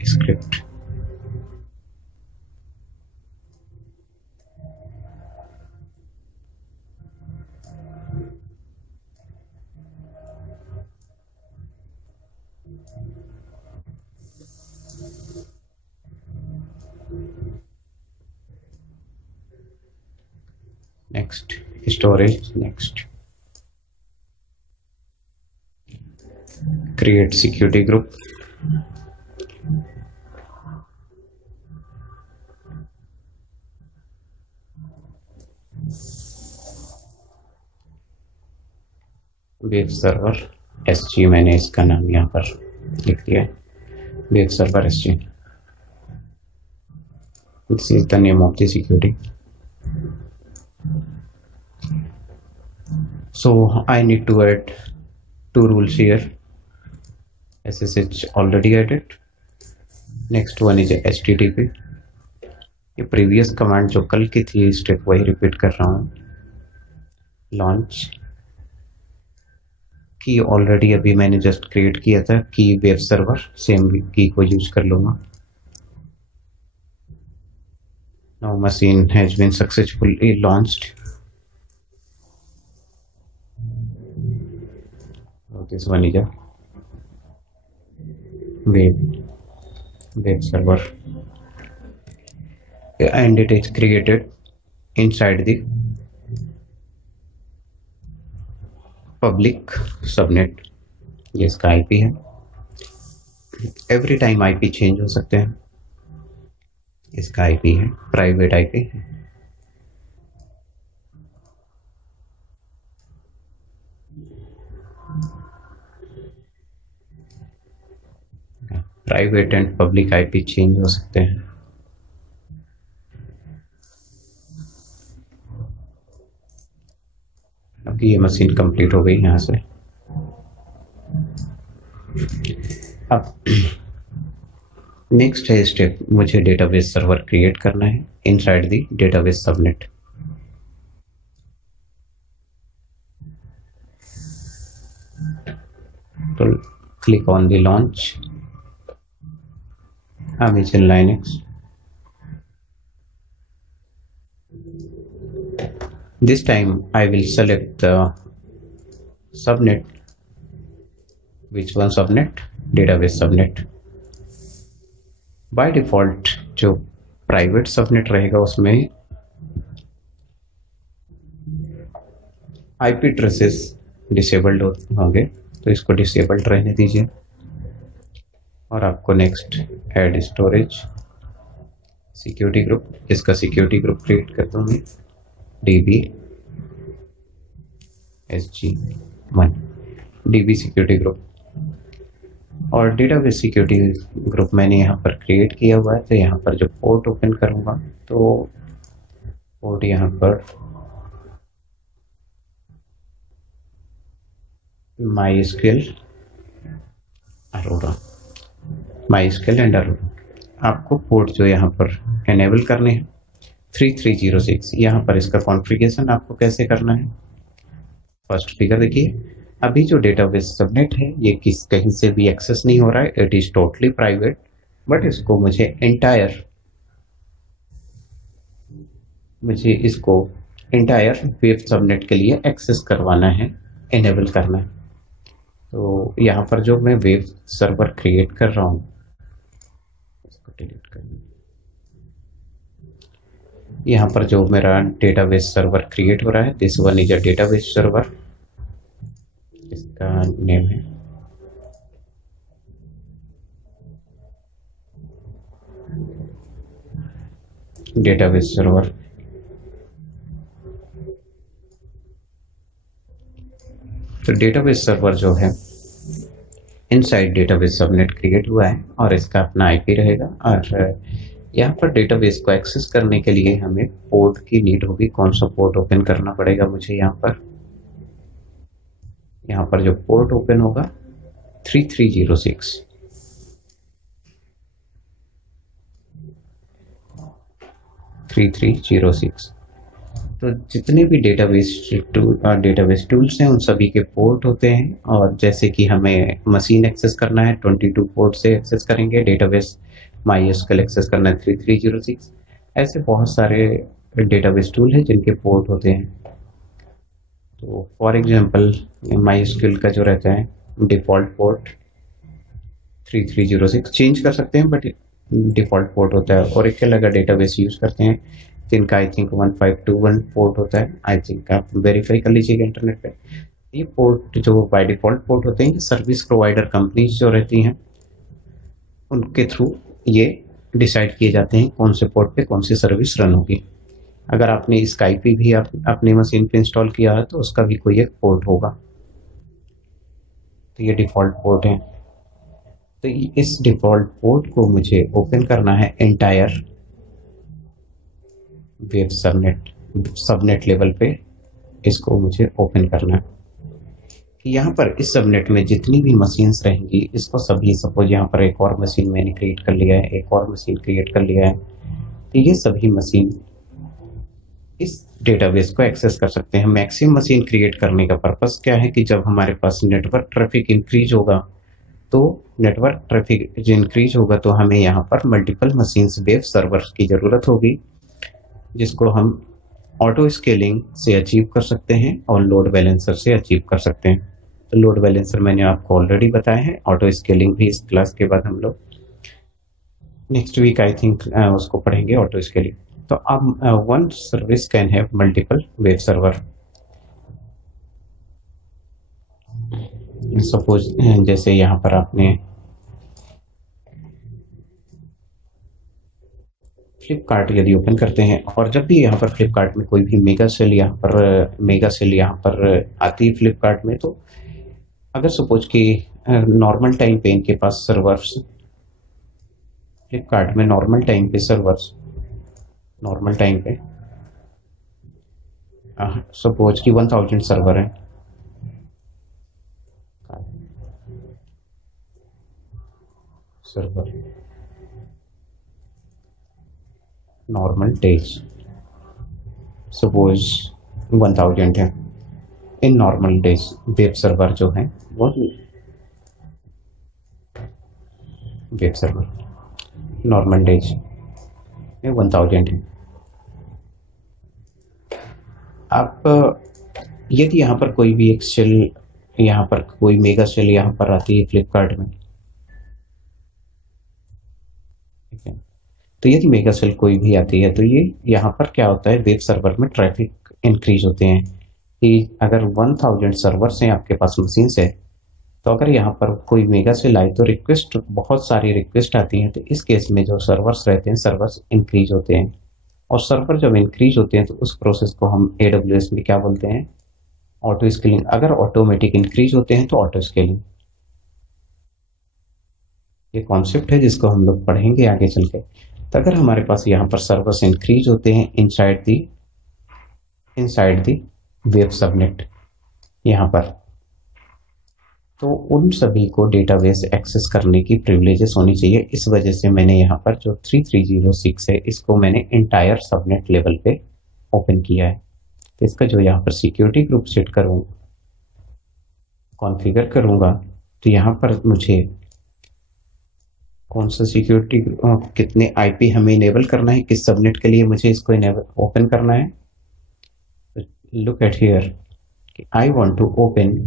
script। next storage, next create security group, web server SG, मैंने इसका नाम यहाँ पर लिख दिया, web server SG, this is the name of the security। So I need to add two rules here, SSH already added, next one is HTTP। ये previous command जो कल की थी स्टेप वही रिपीट कर रहा हूँ। लॉन्च की ऑलरेडी अभी मैंने जस्ट क्रिएट किया था, की वेब सर्वर, सेम की को यूज कर लूंगा। Now machine has been successfully launched, this one is a web server and it is created inside the public subnet। ये इसका IP है, एवरी टाइम IP चेंज हो सकते हैं। इसका IP है private IP, private and public IP change हो सकते हैं। अब ये मशीन कंप्लीट हो गई यहाँ से। अब नेक्स्ट है स्टेप, मुझे डेटाबेस सर्वर क्रिएट करना है इनसाइड द डेटाबेस सबनेट। तो click on the launch Amazon Linux, This time I will select the subnet. Which one subnet? Database subnet. By default जो प्राइवेट सबनेट रहेगा उसमें IP addresses disabled होंगे, तो इसको disabled रहने दीजिए। और आपको next add storage security group, इसका सिक्योरिटी ग्रुप क्रिएट करता हूँ मैं, DBSG1 DB सिक्योरिटी ग्रुप। और डेटाबेस सिक्योरिटी ग्रुप मैंने यहाँ पर क्रिएट किया हुआ है, तो यहाँ पर जो पोर्ट ओपन करूँगा तो पोर्ट यहाँ पर MySQL Arora, MySQL and Arora. आपको पोर्ट जो यहाँ पर एनेबल करने हैं 3306। यहाँ पर इसका कॉन्फ़िगरेशन आपको कैसे करना है, फर्स्ट फिगर देखिए। अभी जो डेटाबेस सबनेट है ये कहीं से भी एक्सेस नहीं हो रहा है, it is totally private, but इसको मुझे इंटायर वेब सबनेट के लिए एक्सेस करवाना है, एनेबल करना है। तो यहाँ पर जो मैं वेब सर्वर क्रिएट कर रहा हूँ, इसको डिलीट करना, यहाँ पर जो मेरा डेटाबेस सर्वर क्रिएट हो रहा है, this one is a database server, इसका नेम है डेटाबेस सर्वर। तो डेटाबेस सर्वर जो है इनसाइड डेटाबेस सबनेट क्रिएट हुआ है और इसका अपना आईपी रहेगा। और यहाँ पर डेटाबेस को एक्सेस करने के लिए हमें पोर्ट की नीड होगी। कौन सा पोर्ट ओपन करना पड़ेगा मुझे, यहाँ पर जो पोर्ट ओपन होगा 3306। तो जितने भी डेटाबेस टूल्स हैं उन सभी के पोर्ट होते हैं। और जैसे कि हमें मशीन एक्सेस करना है 22 पोर्ट से एक्सेस करेंगे, डेटाबेस MySQL एक्सेस करना है 3306। ऐसे बहुत सारे डेटाबेस टूल हैं जिनके पोर्ट होते हैं। तो फॉर एग्जांपल MySQL का जो रहता है डिफ़ॉल्ट पोर्ट 3306, चेंज कर सकते हैं बट डिफ़ॉल्ट पोर्ट होता है। ओरेकल अगर डेटाबेस यूज़ करते हैं तो इनका आई थिंक 1521 पोर्ट होता है, आई थिंक आप वेरीफाई कर लीजिएगा इंटरनेट पे। ये पोर्ट जो बाय डिफ़ॉल्ट पोर्ट होते हैं, सर्विस प्रोवाइडर कंपनीज जो रहती हैं उनके थ्रू ये डिसाइड किए जाते हैं कौन से पोर्ट पे कौन सी सर्विस रन होगी। अगर आपने स्काइपी भी अपनी मशीन पे इंस्टॉल किया है तो उसका भी कोई एक पोर्ट होगा। तो ये डिफ़ॉल्ट पोर्ट है। तो इस डिफ़ॉल्ट पोर्ट को मुझे ओपन करना है एंटायर वेब सबनेट लेवल पे, इसको मुझे ओपन करना है। यहाँ पर इस सबनेट में जितनी भी मशीन्स रहेंगी इसको सभी, सपोज यहाँ पर एक और मशीन मैंने क्रिएट कर लिया है, एक और मशीन क्रिएट कर लिया है, तो ये सभी मशीन इस डेटाबेस को एक्सेस कर सकते हैं। मैक्सिमम मशीन क्रिएट करने का पर्पस क्या है कि जब हमारे पास नेटवर्क ट्रैफिक इंक्रीज होगा, तो नेटवर्क ट्रैफिक जो इंक्रीज होगा तो हमें यहाँ पर मल्टीपल मशीन्स वेब सर्वर्स की ज़रूरत होगी, जिसको हम ऑटो स्केलिंग से अचीव कर सकते हैं और लोड बैलेंसर से अचीव कर सकते हैं। तो लोड बैलेंसर मैंने आपको ऑलरेडी बताया है, ऑटो स्केलिंग भी इस क्लास के बाद हम लोग नेक्स्ट वीक आई थिंक उसको पढ़ेंगे, ऑटो स्केलिंग। तो अब one service can have multiple web server. Suppose जैसे यहाँ पर आपने फ्लिपकार्ट यदि ओपन करते हैं, और जब भी यहाँ पर फ्लिपकार्ट में कोई भी मेगा सेल यहाँ पर आती है फ्लिपकार्ट में, तो अगर सपोज कि नॉर्मल टाइम पे इनके पास सर्वर्स, फ्लिपकार्ट में नॉर्मल टाइम पे सर्वर्स, नॉर्मल टाइम पे सपोज कि 1000 सर्वर है, सर्वर नॉर्मल डेज सपोज 1000 है। In normal days web server जो है वो वेब सर्वर नॉर्मल डेज में 1000 है। आप यदि यहाँ पर कोई भी एक सेल, यहाँ पर कोई मेगा सेल यहाँ पर आती है फ्लिपकार्ट में, ठीक है, तो यदि मेगा सेल कोई भी आती है तो ये यहाँ पर क्या होता है, वेब सर्वर में ट्रैफिक इंक्रीज होते हैं कि अगर 1000 सर्वर्स हैं आपके पास, मशीन है, तो अगर यहाँ पर कोई मेगा सेल आए तो रिक्वेस्ट, बहुत सारी रिक्वेस्ट आती हैं, तो इस केस में जो सर्वर्स रहते हैं सर्वर्स इंक्रीज होते हैं, और सर्वर जब इंक्रीज होते हैं तो उस प्रोसेस को हम AWS में क्या बोलते हैं, ऑटो स्केलिंग। अगर ऑटोमेटिक इंक्रीज होते हैं तो ऑटो स्केलिंग। ये कॉन्सेप्ट है जिसको हम लोग पढ़ेंगे आगे चल के। तो अगर हमारे पास यहाँ पर सर्वर्स इंक्रीज होते हैं इनसाइड दी वेब सबनेट यहाँ पर, तो उन सभी को डेटाबेस एक्सेस करने की प्रिविलेजेस होनी चाहिए। इस वजह से मैंने यहाँ पर जो 3306 है इसको मैंने इंटायर सबनेट लेवल पे ओपन किया है। तो इसका जो यहाँ पर सिक्योरिटी ग्रुप सेट करूँ, कॉन्फ़िगर करूँगा, तो यहाँ पर मुझे कौन सा सिक्योरिटी, कितने आईपी हमें इनेबल करना है, किस सबनेट के लिए मुझे इसको इनेबल ओपन करना है। Look at here, I want to open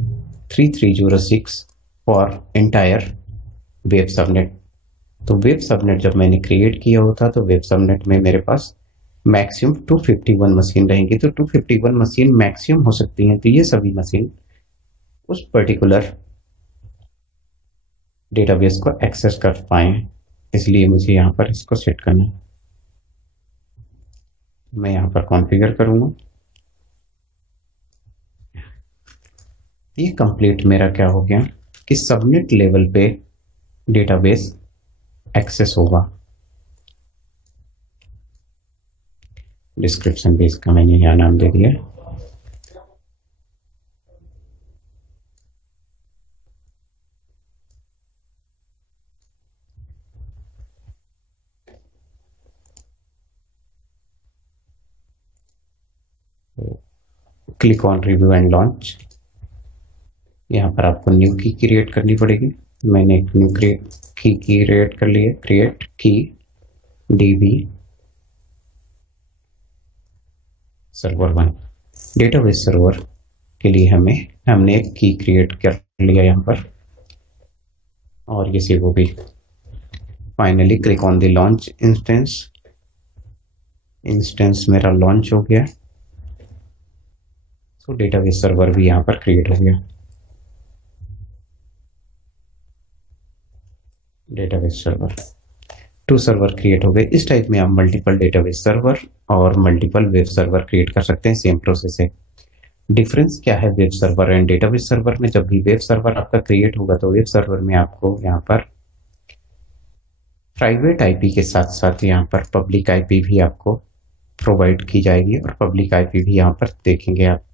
3306 for entire web subnet. तो वेब सबनेट जब मैंने क्रिएट किया होता तो वेब सबनेट में मेरे पास मैक्सिमम 251 मशीन रहेंगी, तो 251 मशीन मैक्सिमम हो सकती हैं, तो ये सभी मशीन उस पर्टिकुलर डेटाबेस को एक्सेस कर पाए, इसलिए मुझे यहाँ पर इसको सेट करना है। मैं यहाँ पर कॉन्फ़िगर करूँगा। ये कंप्लीट मेरा क्या हो गया कि सबनेट लेवल पे डेटाबेस एक्सेस होगा। डिस्क्रिप्शन बेस का मैंने यहाँ नाम दे दिया। Click on review and launch. यहाँ पर आपको न्यू की क्रिएट करनी पड़ेगी। मैंने एक न्यू की क्रिएट कर ली है। क्रिएट की DB सर्वर 1 डेटाबेस सर्वर के लिए हमने एक की क्रिएट कर लिया यहाँ पर, और ये सेव हो गई। Finally click on the launch instance. Instance मेरा लॉन्च हो गया, तो डेटाबेस सर्वर भी यहाँ पर क्रिएट हो गया। डेटाबेस सर्वर 2 सर्वर क्रिएट हो गए। इस टाइप में आप मल्टीपल डेटाबेस सर्वर और मल्टीपल वेब सर्वर क्रिएट कर सकते हैं, सेम प्रोसेस है। डिफरेंस क्या है web server and database server में? जब भी वेब सर्वर आपका क्रिएट होगा तो वेब सर्वर में आपको यहाँ पर प्राइवेट आईपी के साथ साथ यहाँ पर पब्लिक आईपी भी आपको प्रोवाइड की जाएगी, और पब्लिक आईपी भी यहाँ पर देखेंगे आप।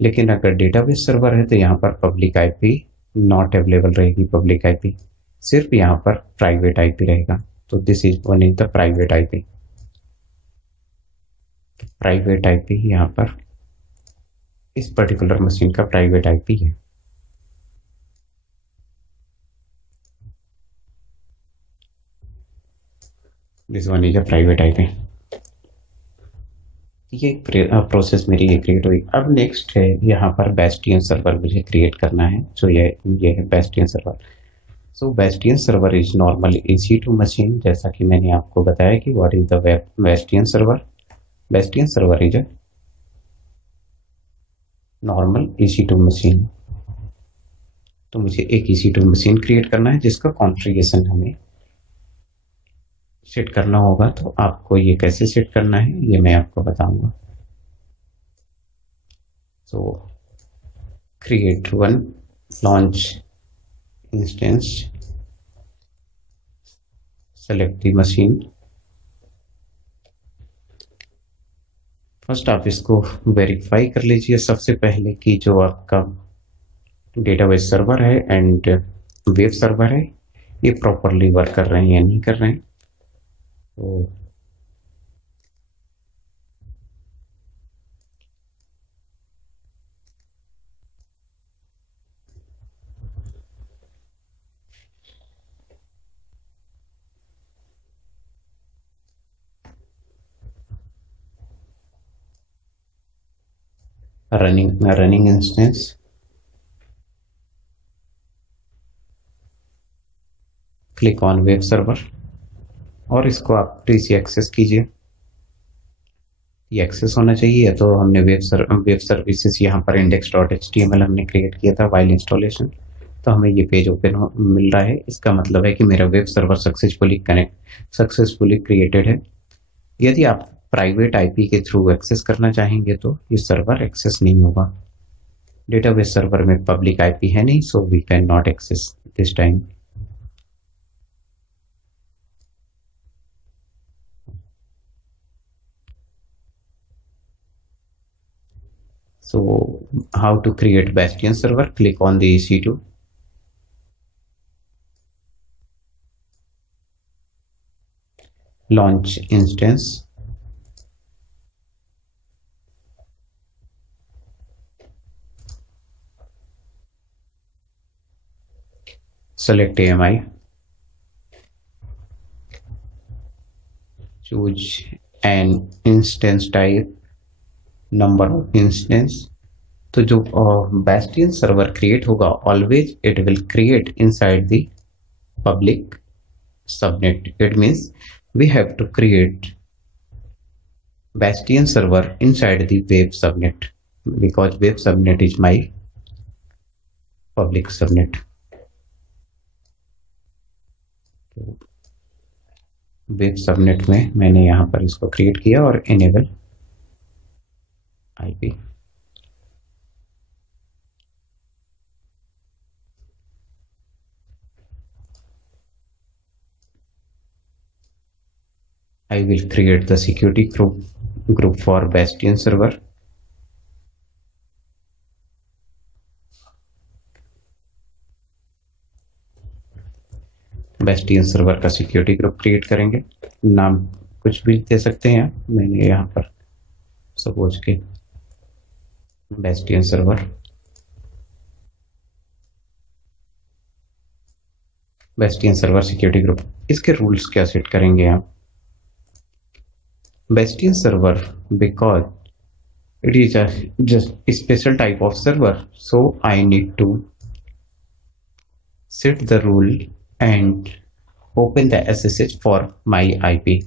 लेकिन अगर डेटाबेस सर्वर है तो यहाँ पर पब्लिक आईपी नॉट अवेलेबल रहेगी। पब्लिक आईपी सिर्फ यहाँ पर प्राइवेट आईपी रहेगा। तो this is one in the private IP. Private IP यहाँ पर इस पर्टिकुलर मशीन का प्राइवेट आईपी है। This one is a private IP. ये प्रोसेस मेरी ये क्रिएट हुई। अब नेक्स्ट है यहाँ पर बेस्टियन सर्वर मुझे क्रिएट करना है। सो ये है bastion server. So bastion server is normal EC2 machine, जैसा कि मैंने आपको बताया कि what is the bastion server. Bastion server is a normal EC2 machine. तो मुझे एक EC2 मशीन क्रिएट करना है जिसका कॉन्फ़िगरेशन हमें सेट करना होगा। तो आपको ये कैसे सेट करना है ये मैं आपको बताऊंगा। सो create one launch instance, select the machine. First आप इसको वेरीफाई कर लीजिए सबसे पहले कि जो आपका डेटाबेस सर्वर है एंड वेब सर्वर है ये प्रॉपरली वर्क कर रहे हैं या नहीं कर रहे हैं। तो running instance, click on web server और इसको आप प्लीज एक्सेस कीजिए। ये एक्सेस होना चाहिए। तो हमने वेब सर्विसेज यहाँ पर index.html हमने क्रिएट किया था वाइल इंस्टॉलेशन, तो हमें ये पेज ओपन मिल रहा है। इसका मतलब है कि मेरा वेब सर्वर सक्सेसफुली क्रिएटेड है। यदि आप प्राइवेट आईपी के थ्रू एक्सेस करना चाहेंगे तो ये सर्वर एक्सेस नहीं होगा। डेटाबेस सर्वर में पब्लिक आईपी है नहीं, so we can not access this time. So how to create Bastion server? Click on the EC2. Launch instance. Select AMI. Choose an instance type, number of instance. तो जो Bastion server create होगा, always it will create inside the public subnet. It means we have to create Bastion server inside the web subnet, because web subnet is my public subnet. Web subnet में मैंने यहाँ पर इसको create किया और enable IP. I will create the security group for Bastion server. Bastion server का security group create करेंगे। नाम कुछ भी दे सकते हैं। मैंने यहाँ पर सपोज के Bastion server, Bastion server security group. इसके रूल्स क्या सेट करेंगे आप? Bastion server, because it is just a special type of server, so I need to set the rule and open the SSH for my IP.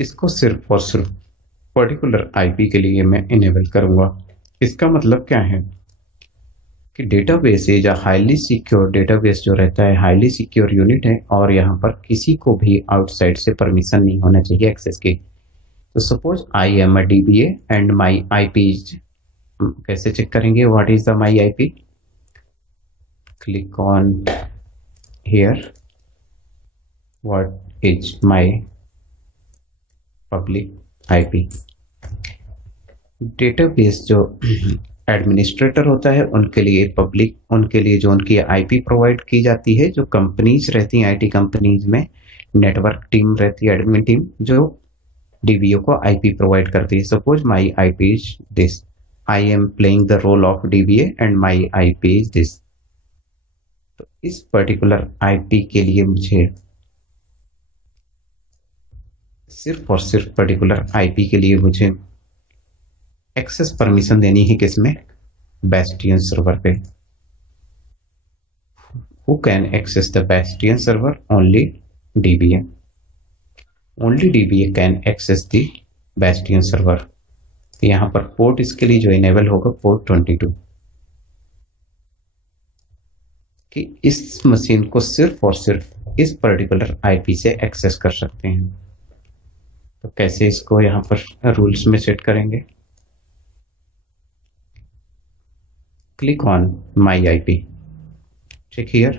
इसको सिर्फ और सिर्फ particular IP के लिए मैं इनेबल करूंगा। इसका मतलब क्या है कि database is highly secure database जो रहता है, हाईली सिक्योर यूनिट है और यहाँ पर किसी को भी आउटसाइड से परमिशन नहीं होना चाहिए एक्सेस की। तो suppose I am a DBA and my IP is, कैसे चेक करेंगे what is the my IP? Click on here, what is my public IP? Database जो एडमिनिस्ट्रेटर होता है उनके लिए पब्लिक, उनके लिए जो उनकी IP प्रोवाइड की जाती है, जो कंपनीज रहती हैं IT कंपनीज में नेटवर्क टीम रहती है, एडमिन टीम, जो DBO को IP प्रोवाइड करती है। Suppose my IP is this, I am playing the role of DBA and my IP is this. तो इस पर्टिकुलर IP के लिए मुझे सिर्फ और सिर्फ पर्टिकुलर IP के लिए मुझे एक्सेस परमिशन देनी है किसमें? Bastion सर्वर पे। Who can access the Bastion server? Only DBA. Only DBA can access the Bastion server. तो यहाँ पर पोर्ट इसके लिए जो इनेबल होगा पोर्ट 22, कि इस मशीन को सिर्फ और सिर्फ इस पर्टिकुलर IP से एक्सेस कर सकते हैं। तो कैसे इसको यहाँ पर रूल्स में सेट करेंगे? Click on my IP, check here,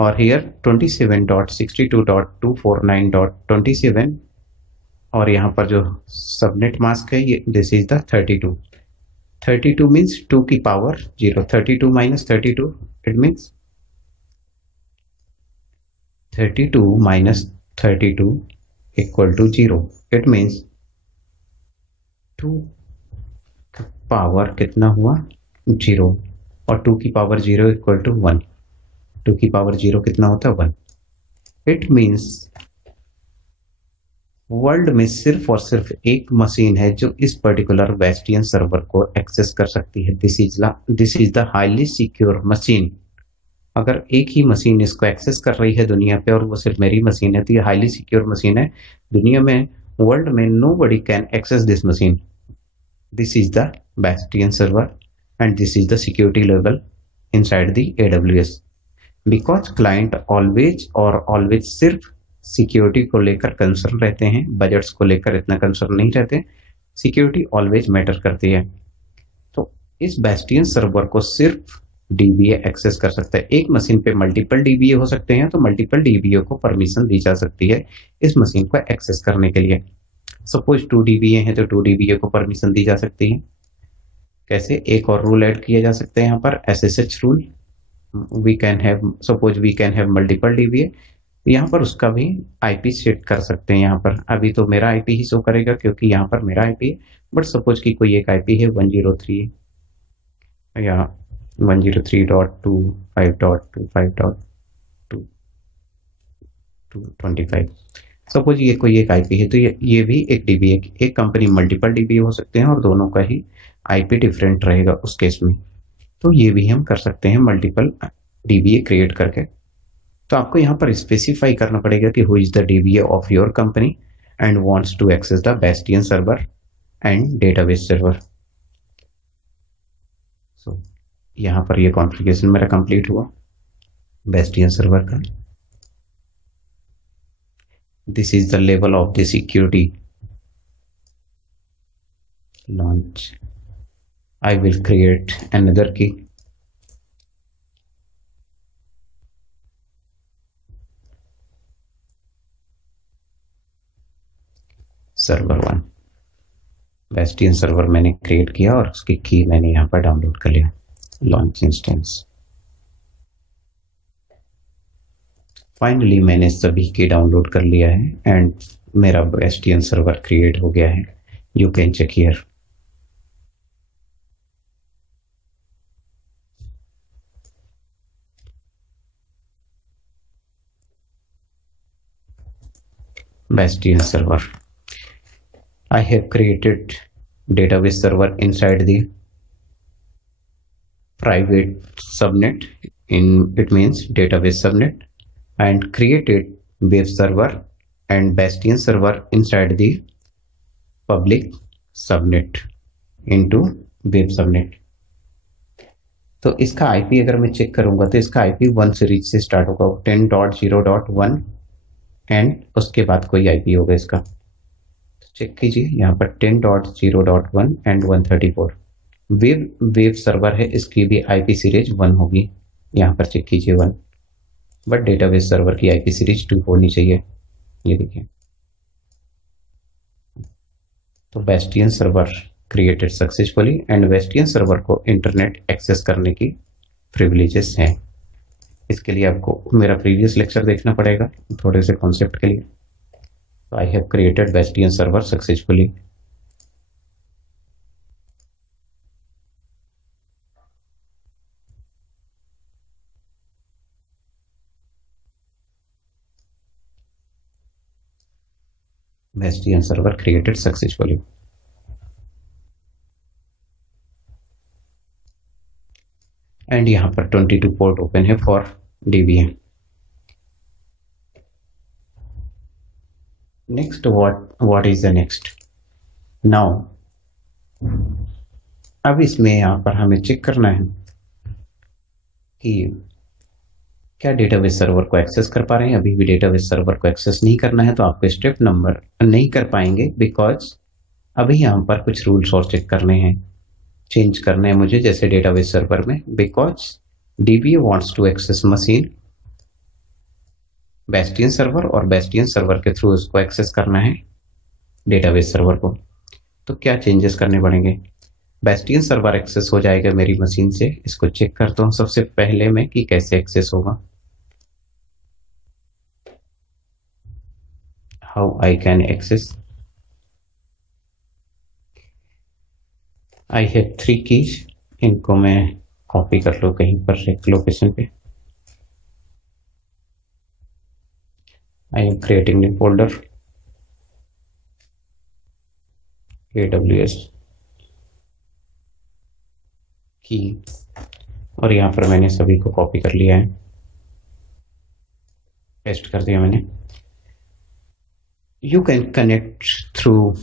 or here 27.62.249.27 और यहाँ पर जो सबनेट मास्क है ये दिस इज द 32 मीन्स 2 की power 0, 32 minus 32 it means 32 minus 32 equal to 0। It means 2 का पावर कितना हुआ? 0, और 2 की पावर 0 इक्वल टू 1। 2 की पावर 0 कितना होता है? 1। इट मीन्स वर्ल्ड में सिर्फ और सिर्फ एक मशीन है जो इस पर्टिकुलर बेस्टियन सर्वर को एक्सेस कर सकती है। This is the highly secure machine. अगर एक ही मशीन इसको एक्सेस कर रही है दुनिया पे और वो सिर्फ मेरी मशीन है, तो ये हाईली सिक्योर मशीन है। दुनिया में, वर्ल्ड में, nobody can access this machine. This is the bastion server and this is the security level inside the AWS। Because client always सिर्फ सिक्योरिटी को लेकर कंसर्न रहते हैं, बजट्स को लेकर इतना कंसर्न नहीं रहते। सिक्योरिटी ऑलवेज मैटर करती है। तो इस बेस्टियन सर्वर को सिर्फ DBA एक्सेस कर सकता है। एक मशीन पे मल्टीपल DBA हो सकते हैं, तो मल्टीपल DBA को परमिशन दी जा सकती है इस मशीन को एक्सेस करने के लिए। सपोज 2 DBA है तो 2 DBA को परमिशन दी जा सकती है। कैसे? एक और रूल ऐड किया जा सकता है यहाँ पर, SSH rule. We can have multiple DBA। यहाँ पर उसका भी IP सेट कर सकते हैं। यहाँ पर अभी तो मेरा IP ही शो करेगा क्योंकि यहाँ पर मेरा IP है, बट सपोज कि कोई एक IP है 103 या 103.25.25.225। सपोज ये कोई एक IP है, तो ये भी एक DBA, एक कंपनी मल्टीपल DBA हो सकते हैं और दोनों का ही IP डिफरेंट रहेगा उस केस में। तो ये भी हम कर सकते हैं मल्टीपल DBA क्रिएट करके। तो आपको यहाँ पर स्पेसिफाई करना पड़ेगा कि who is the DBA of your company and wants to access the bastion server and database server. So यहाँ पर ये कॉन्फ़िगरेशन मेरा कंप्लीट हुआ बेस्टियन सर्वर का। This is the level of the security. Launch. I will create another key. Server 1 bastion server मैंने create किया और उसकी की मैंने यहाँ पर डाउनलोड कर लिया। Launch instance. फाइनली मैंने सभी की डाउनलोड कर लिया है एंड मेरा बेस्टियन सर्वर क्रिएट हो गया है। You can check here. Bastion server. I have created database server inside the private subnet, it means database subnet, and created web server and Bastion server inside the public subnet into web subnet। तो इसका IP अगर मैं check करूंगा तो इसका IP 1 series से start होगा, 10.0.1 and उसके बाद कोई IP होगा इसका। तो चेक कीजिए यहाँ पर 10.0.1 एंड 134 वेब सर्वर है, इसकी भी IP सीरीज 1 होगी। यहाँ पर चेक कीजिए 1, बट डेटाबेस सर्वर की IP सीरीज 2 होनी चाहिए। ये देखिए। तो bastion server created successfully and bastion server को इंटरनेट एक्सेस करने की प्रिविलेजेस हैं। इसके लिए आपको मेरा प्रीवियस लेक्चर देखना पड़ेगा थोड़े से कॉन्सेप्ट के लिए। तो I have created bastion server successfully. Bastion server created successfully. And यहाँ पर 22 पोर्ट ओपन है for DBA। Next what is the next? Now अब इसमें यहाँ पर हमें चेक करना है कि क्या डेटाबेस सर्वर को एक्सेस कर पा रहे हैं। अभी भी डेटाबेस सर्वर को एक्सेस नहीं करना है तो आपको स्टेप नंबर नहीं कर पाएंगे, बिकॉज अभी यहाँ पर कुछ रूल्स और चेक करने हैं, चेंज करने हैं मुझे, जैसे डेटाबेस सर्वर में। Because DBA wants to access machine bastion server और बेस्टियन सर्वर के थ्रू उसको एक्सेस करना है डेटाबेस सर्वर को। तो क्या चेंजेस करने पड़ेंगे? बेस्टियन सर्वर एक्सेस हो जाएगा मेरी मशीन से। इसको चेक करता हूँ सबसे पहले मैं कि कैसे एक्सेस होगा। How I can access? I have 3 keys. इनको मैं कॉपी कर लूँ कहीं पर एक लोकेशन पे। I am creating a folder AWS की, और यहाँ पर मैंने सभी को कॉपी कर लिया है, पेस्ट कर दिया मैंने। You can connect through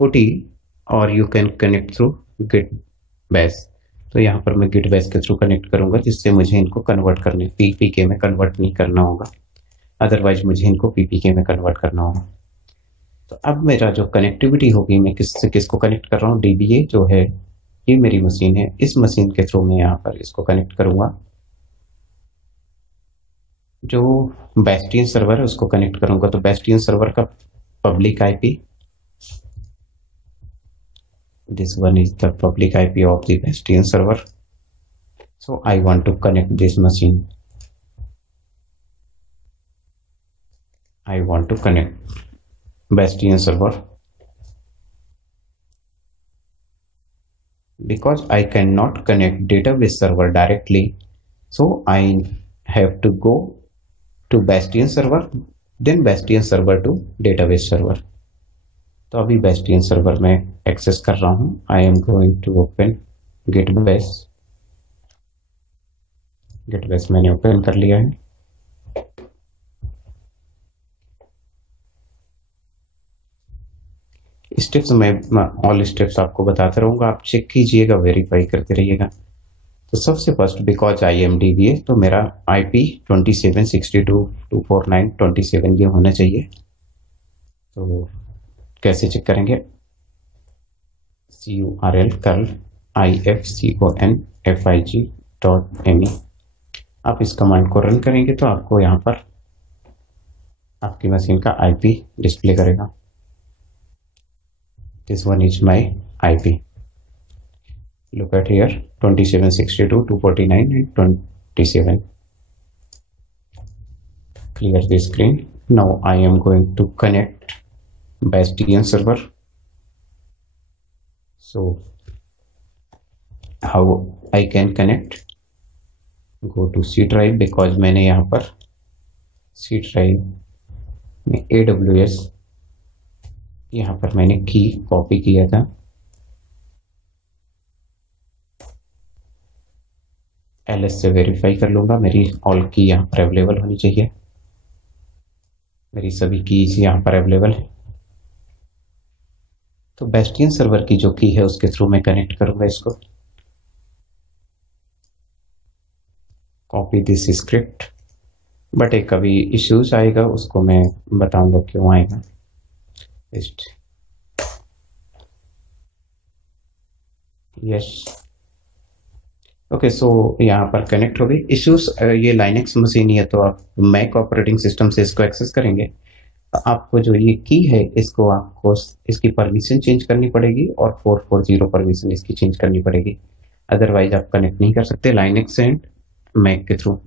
PuTTY और you can connect through Git bash। तो यहाँ पर मैं Git bash के थ्रू कनेक्ट करूंगा, जिससे मुझे इनको कन्वर्ट करने PPK में कन्वर्ट नहीं करना होगा, अदरवाइज मुझे इनको PPK में कन्वर्ट करना होगा। तो अब मेरा जो कनेक्टिविटी होगी, मैं किससे किसको कनेक्ट कर रहा हूँ, DBA जो है ये मेरी मशीन है, इस मशीन के थ्रू मैं यहाँ पर इसको कनेक्ट करूंगा। जो बेस्टियन सर्वर है उसको कनेक्ट करूंगा, तो बेस्टियन सर्वर का public IP, this one is the public IP of the Bastion server, so I want to connect this machine, I want to connect Bastion server, because I cannot connect database server directly, so I have to go to Bastion server, then Bastion server to database server। तो अभी bastion server में access कर रहा हूं। I am going to open git bash. Git bash मैंने open कर लिया है। स्टेप्स मैं ऑल स्टेप्स आपको बताते रहूंगा, आप चेक कीजिएगा, वेरीफाई करते रहिएगा। तो सबसे first because I am DBA, तो मेरा IP 2762.249.27 ये होना चाहिए। तो कैसे चेक करेंगे, curl curl ifconfig.me। आप इस कमांड को रन करेंगे तो आपको यहाँ पर आपकी मशीन का IP डिस्प्ले करेगा। This one is my IP, look at here 2762.249.27। clear the screen। now I am going to connect Bastion server। so how I can connect, go to C drive, because मैंने यहाँ पर C drive में AWS यहाँ पर मैंने की copy किया था। LS से वेरीफाई कर लूंगा, मेरी ऑल की यहाँ पर अवेलेबल होनी चाहिए, मेरी सभी कीज यहाँ पर अवेलेबल है। तो बेस्टियन सर्वर की जो की है उसके थ्रू मैं कनेक्ट करूंगा इसको। कॉपी दिस स्क्रिप्ट, बट एक कभी इश्यूज आएगा उसको मैं बताऊंगा क्यों आएगा। यस ओके, सो यहाँ पर कनेक्ट हो गई। इश्यूज, ये लाइनेक्स मशीन ही है तो आप मैक ऑपरेटिंग सिस्टम से इसको एक्सेस करेंगे। आपको जो ये की है इसको आपको इसकी परमिशन चेंज करनी पड़ेगी और 440 परमिशन इसकी चेंज करनी पड़ेगी, अदरवाइज आप कनेक्ट नहीं कर सकते लाइनेक्स एंड मैक के थ्रू।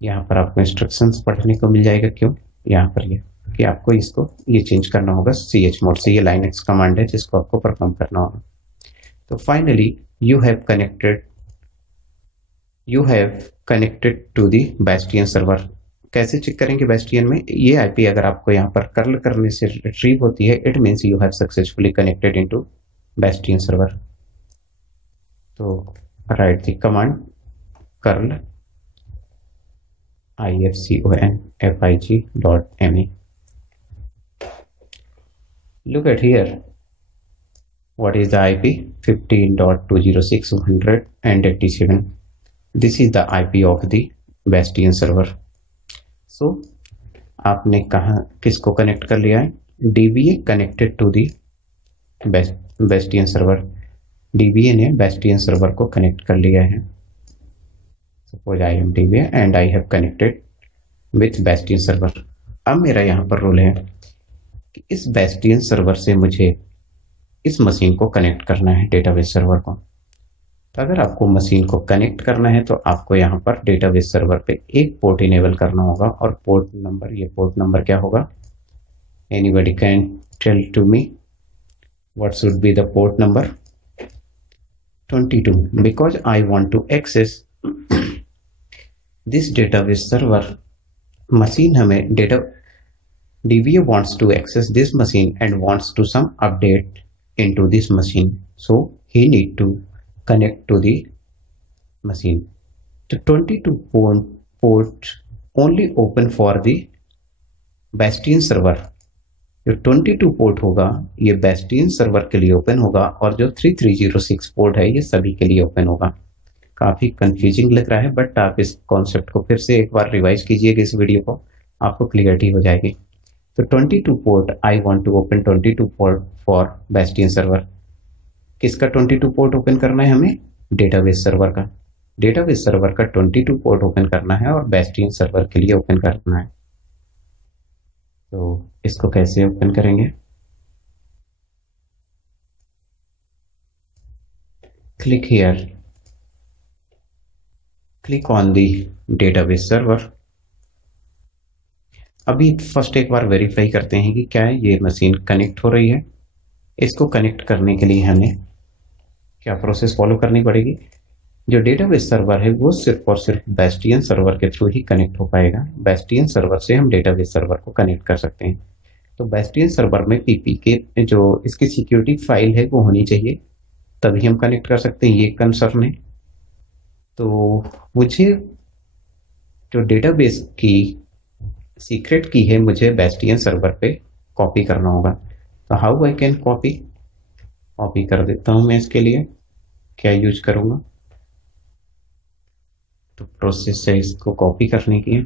यहाँ पर आपको इंस्ट्रक्शंस पढ़ने को मिल जाएगा, क्यों यहाँ पर ये कि आपको इसको ये चेंज करना होगा CH मोड से। ये लाइनेक्स कमांड है जिसको आपको परफॉर्म करना होगा। तो finally you have connected to the bastion server. कैसे चेक करेंगे बेस्टियन में, ये IP अगर आपको यहाँ पर कर्ल करने से रिट्रीव होती है, it means you have successfully connected into bastion server. तो write the command curl ifconfig.me। look at here, what is the IP, 15.206.187। this is the IP of the Bastion server। so आपने कहा किसको connect कर लिया है, DBA connected to the Bastion server. DBA ने Bastion server को connect कर लिया है। Suppose I am DBA and I have connected with Bastion server. अब मेरा यहाँ पर रोल है कि इस Bastion सर्वर से मुझे इस मशीन को कनेक्ट करना है डेटाबेस सर्वर को। तो अगर आपको मशीन को कनेक्ट करना है तो आपको यहाँ पर डेटाबेस सर्वर पे एक पोर्ट इनेबल करना होगा, और पोर्ट नंबर, ये पोर्ट नंबर क्या होगा, anybody can tell to me what should be the port number. 22, because I want to access this database server. Machine हमें DBA wants to access this machine and wants to some update into this machine, so he need to connect to the machine. The 22 port only open for the Bastion server. जो 22 port होगा ये bastion server के लिए open होगा, और जो 3306 port है ये सभी के लिए ओपन होगा। काफी कंफ्यूजिंग लग रहा है, बट आप इस कॉन्सेप्ट को फिर से एक बार रिवाइज कीजिएगा इस वीडियो को, आपको क्लियरिटी हो जाएगी। तो 22 port, I want to open 22 port for bastion server. किसका 22 पोर्ट ओपन करना है हमें? डेटाबेस सर्वर का। डेटाबेस सर्वर का 22 पोर्ट ओपन करना है और बेस्टियन सर्वर के लिए ओपन करना है। तो इसको कैसे ओपन करेंगे? Click here, click on the database server. अभी फर्स्ट एक बार वेरीफाई करते हैं कि क्या ये मशीन कनेक्ट हो रही है। इसको कनेक्ट करने के लिए हमें क्या प्रोसेस फॉलो करनी पड़ेगी? जो डेटाबेस सर्वर है वो सिर्फ और सिर्फ बेस्टियन सर्वर के थ्रू ही कनेक्ट हो पाएगा। बेस्टियन सर्वर से हम डेटाबेस सर्वर को कनेक्ट कर सकते हैं। तो बेस्टियन सर्वर में पीपी के जो इसकी सिक्योरिटी फाइल है वो होनी चाहिए, तभी हम कनेक्ट कर सकते हैं, ये कंसर्न है। तो मुझे जो डेटाबेस की सीक्रेट की है मुझे बेस्टियन सर्वर पे कॉपी करना होगा। तो हाउ आई कैन कॉपी कर देता हूं मैं। इसके लिए क्या यूज करूंगा? तो प्रोसेस है इसको कॉपी करने की।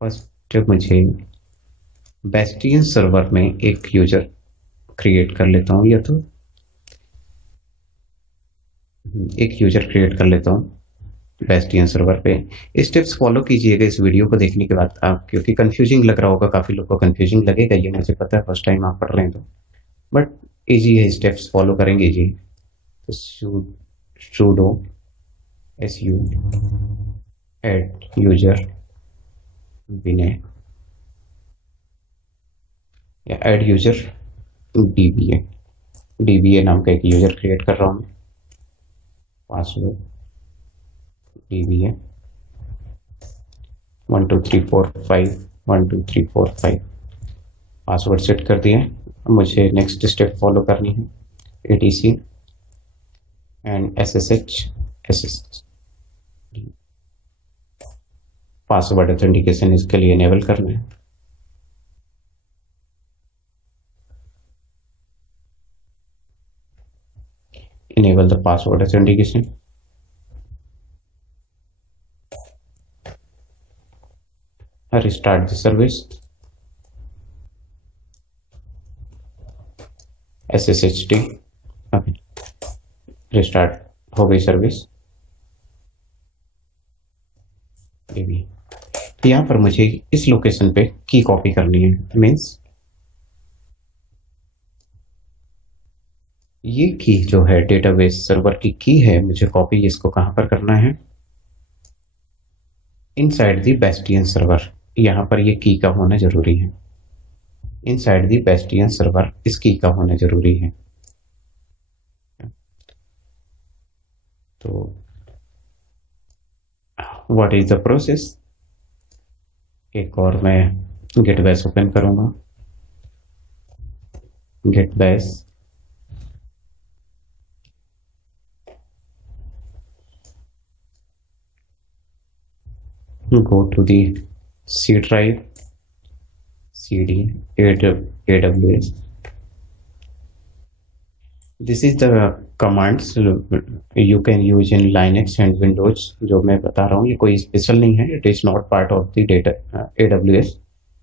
फर्स्ट मुझे बेस्टियन सर्वर में एक यूजर क्रिएट कर लेता हूं, या तो एक यूजर क्रिएट कर लेता हूं बेस्टियन सर्वर पे। स्टेप्स फॉलो कीजिएगा इस वीडियो को देखने के बाद आप, क्योंकि कंफ्यूजिंग लग रहा होगा, काफी लोग को कंफ्यूजिंग लगेगा, ये मुझे पता है फर्स्ट टाइम आप पढ़ रहे हैं तो, बट इजी है, स्टेप्स फॉलो करेंगे जी। तो sudo su add user विनय या एड यूजर डीबीए नाम का एक यूजर क्रिएट कर रहा हूं। पासवर्ड डीबीए 1 2 3 4 5 1 2 3 4 5 पासवर्ड सेट कर दिया। मुझे नेक्स्ट स्टेप फॉलो करनी है, etc and SSH password authentication इसके लिए इनेबल करना है। Enable the password authentication. Restart the service. SSHD restart हो गई सर्विस। यहाँ पर मुझे इस लोकेशन पे की कॉपी करनी है, मीन्स ये की जो है डेटाबेस सर्वर की है, मुझे कॉपी इसको कहां पर करना है? Inside the bastion server. यहाँ पर ये की का होना जरूरी है, इनसाइड द बेस्टियन सर्वर इस की का होना जरूरी है। तो व्हाट इज द प्रोसेस? एक और मैं गेट बैश ओपन करूंगा। Git bash go to the C drive, CD, AWS. This is the commands you can use in Linux and Windows। जो मैं बता रहा हूँ ये कोई स्पेशल नहीं है, it is not part of the data AWS।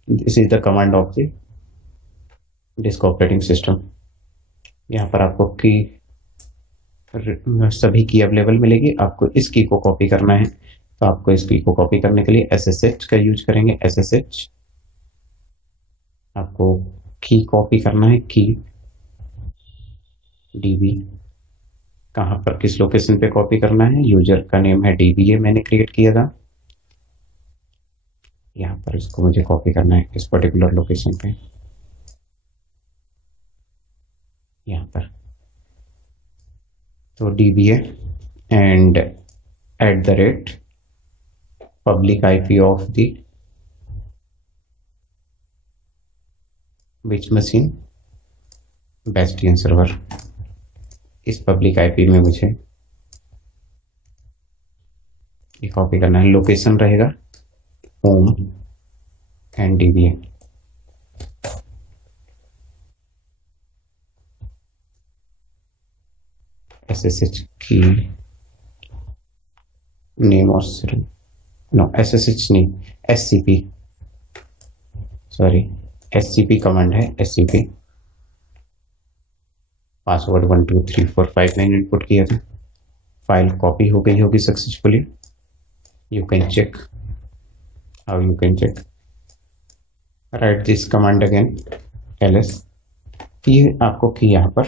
This is the command of the disk operating system। यहाँ पर आपको की सभी की अवेलेबल मिलेगी, आपको इस की को कॉपी करना है। तो आपको इस की को कॉपी करने के लिए SSH का यूज करेंगे। SSH आपको की कॉपी करना है, की DB कहां पर किस लोकेशन पे कॉपी करना है? यूजर का नेम है DBA, मैंने क्रिएट किया था। यहाँ पर इसको मुझे कॉपी करना है इस पर्टिकुलर लोकेशन पे, यहाँ पर। तो DBA and @ public IP of the which machine, bastion server. इस पब्लिक आईपी में मुझे ये कॉपी करना है। लोकेशन रहेगा होम एंड डीबीए। SSH की नेम और नो SSH नहीं, SCP, सॉरी SCP कमांड है। SCP पासवर्ड 123459 इनपुट किया था। फाइल कॉपी हो गई होगी successfully. You can check, how you can check, write this command again ls। ये आपको की यहाँ पर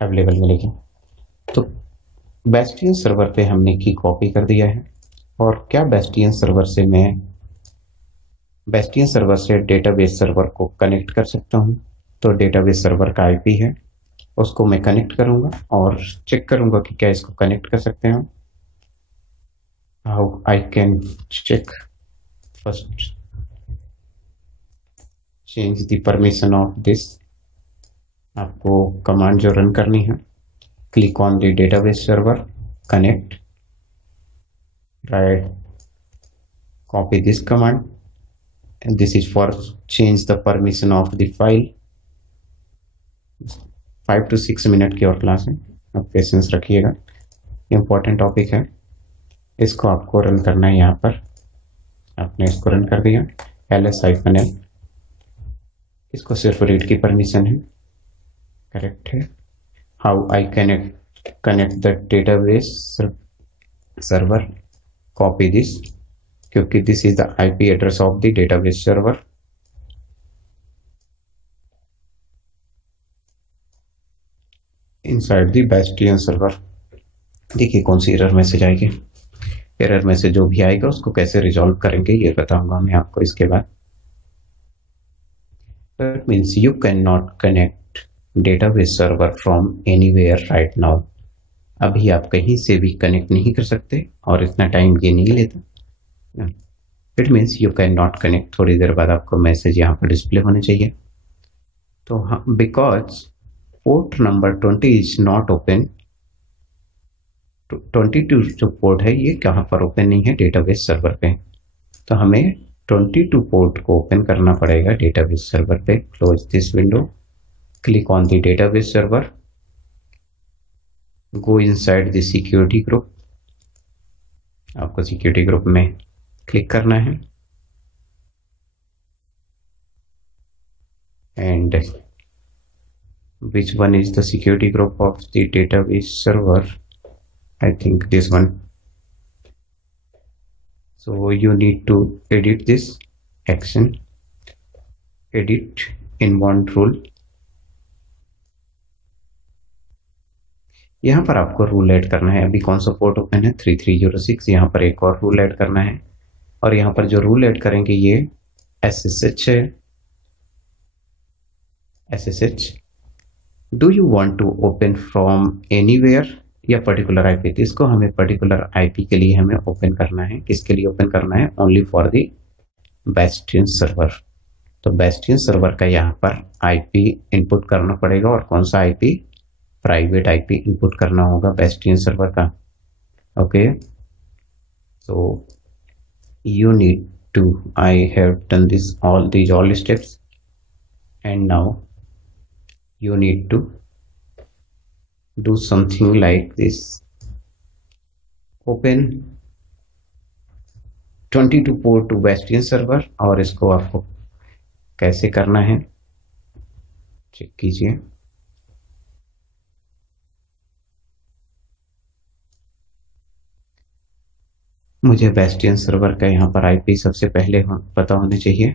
अवेलेबल मिलेगी। तो बेस्टियन सर्वर पे हमने की कॉपी कर दिया है। और क्या बेस्टियन सर्वर से मैं बेस्टियन सर्वर से डेटाबेस सर्वर को कनेक्ट कर सकता हूँ। तो डेटाबेस सर्वर का आईपी है, उसको मैं कनेक्ट करूंगा और चेक करूंगा कि क्या इसको कनेक्ट कर सकते हैं। How I can check, first change the permission of this. आपको कमांड जो रन करनी है, click on the database server, connect, right, copy this command, and this is for change the permission of the file। 5 to 6 minute की और class है, आप patience रखिएगा, important topic है। इसको आपको रन करना है। यहाँ पर आपने इसको रन कर दिया, ls-l, इसको सिर्फ रीड की परमिशन है, करेक्ट है। How I connect the database server, copy this, क्योंकि this is the IP address of the database server. Inside the bastion server. देखिए कौन सी एरर मैसेज आएगी। एरर मैसेज जो भी आएगा उसको कैसे रिजॉल्व करेंगे ये बताऊंगा मैं आपको इसके बाद। That means you cannot connect database server from anywhere right now। अभी आप कहीं से भी कनेक्ट नहीं कर सकते और इतना टाइम ये नहीं लेता। It means you can not connect. थोड़ी देर बाद आपको मैसेज यहाँ पर डिस्प्ले होने चाहिए। तो हाँ, because port number 20 is not open. 22 जो पोर्ट है ये कहाँ पर ओपन नहीं है, डेटाबेस सर्वर पे। तो हमें 22 पोर्ट को ओपन करना पड़ेगा डेटाबेस सर्वर पे। Close this window, click on the database server, go inside the security group. आपको सिक्योरिटी ग्रुप में क्लिक करना है and which one is the security group of the database server? I think this one। so you need to edit this action, edit in one rule। यहाँ पर आपको rule add करना है। अभी कौन सा पोर्ट ओपन है, 3306। यहाँ पर एक और रूल ऐड करना है और यहाँ पर जो रूल ऐड करेंगे ये SSH है। SSH, do you want to open from anywhere या पर्टिकुलर आईपी। तो इसको हमें पर्टिकुलर आईपी के लिए हमें ओपन करना है। किसके लिए ओपन करना है, only for the bastion server. तो बेस्टियन सर्वर का यहाँ पर आईपी इनपुट करना पड़ेगा और कौन सा आईपी, प्राइवेट आईपी इनपुट करना होगा बेस्टियन सर्वर का। Okay, so you need to, I have done this all steps and now you need to do something like this। open 22 port to bastion server. और इसको आपको कैसे करना है check कीजिए। मुझे बेस्टियन सर्वर का यहाँ पर आईपी सबसे पहले पता होने चाहिए।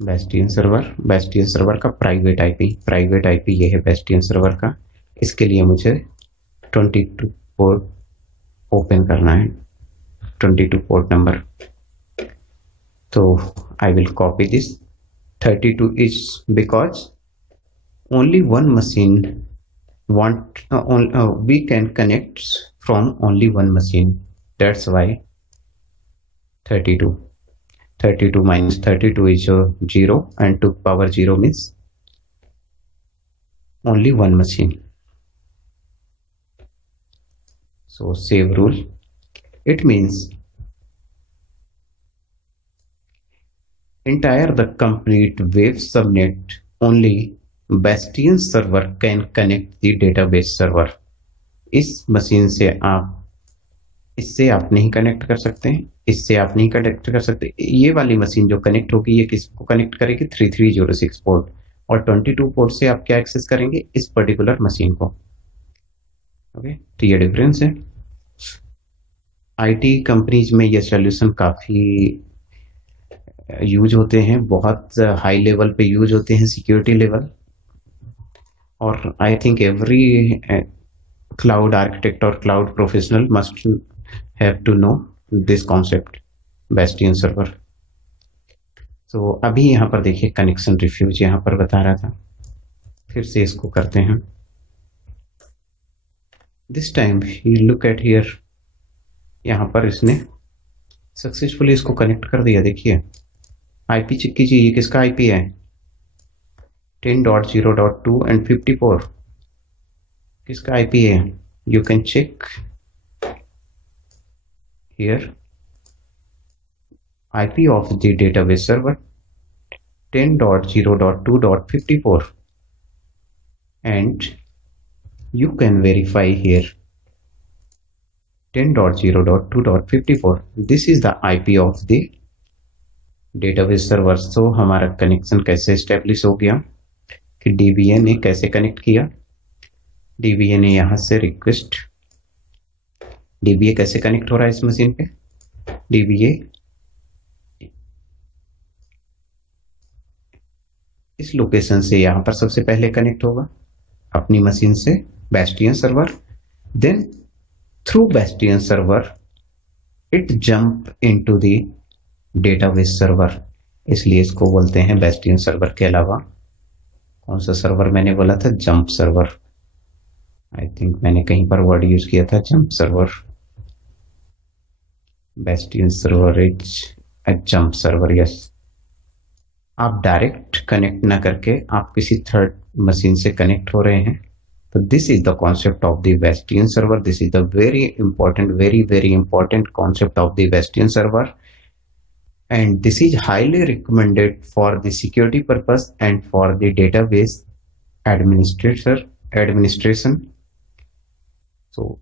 बेस्टियन सर्वर का प्राइवेट आईपी ये है बेस्टियन सर्वर का। इसके लिए मुझे 22 पोर्ट ओपन करना है, 22 पोर्ट नंबर। तो I will copy this. 32 is because only one machine we can connect from only one machine, that's why 32। 32 minus 32 is 0, and 2 power 0 means only one machine. So save rule, it means entire the complete wave subnet, only Bastion server can connect the database server. इस machine से आप, इससे आप नहीं connect कर सकते हैं, इससे आप नहीं कनेक्ट कर सकते। ये वाली मशीन जो कनेक्ट होगी ये किसको कनेक्ट करेगी? 3306 पोर्ट, और 22 पोर्ट से आप क्या एक्सेस करेंगे? इस पर्टिकुलर मशीन को। ओके, तो ये डिफरेंस है। आईटी कंपनीज में ये सॉल्यूशन काफी यूज होते हैं, बहुत हाई लेवल पे यूज होते हैं, सिक्योरिटी लेवल। और I think every cloud architect और cloud professional must have to know this concept, bastion server. तो अभी यहाँ पर देखिए कनेक्शन रिफ्यूज यहाँ पर बता रहा था, फिर से इसको करते हैं। This time you look at here, यहाँ पर इसने सक्सेसफुली इसको कनेक्ट कर दिया। देखिए आईपी चेक कीजिए, ये किसका आईपी है? 10.0.2 एंड 54 किसका आईपी है? You can check here, IP of the database server 10.0.2.54 and you can verify here 10.0.2.54. This is the IP of the database server. So हमारा कनेक्शन कैसे एस्टेब्लिश हो गया कि DBA ने कैसे कनेक्ट किया? DBA ने यहां से रिक्वेस्ट, DBA कैसे कनेक्ट हो रहा है इस मशीन पे? DBA इस लोकेशन से यहां पर सबसे पहले कनेक्ट होगा अपनी मशीन से bastion server, then through bastion server it jump into the database server, इसलिए इसको बोलते हैं बेस्टियन सर्वर। के अलावा कौन सा सर्वर मैंने बोला था? Jump server. आई थिंक मैंने कहीं पर वर्ड यूज किया था jump server. Bastion server is a jump server. Yes, आप डायरेक्ट कनेक्ट ना करके आप किसी थर्ड मशीन से कनेक्ट हो रहे हैं, तो this is the concept of the bastion server. This is the very important, very important concept of the bastion server, and this is highly recommended for the security purpose and for the database administration. So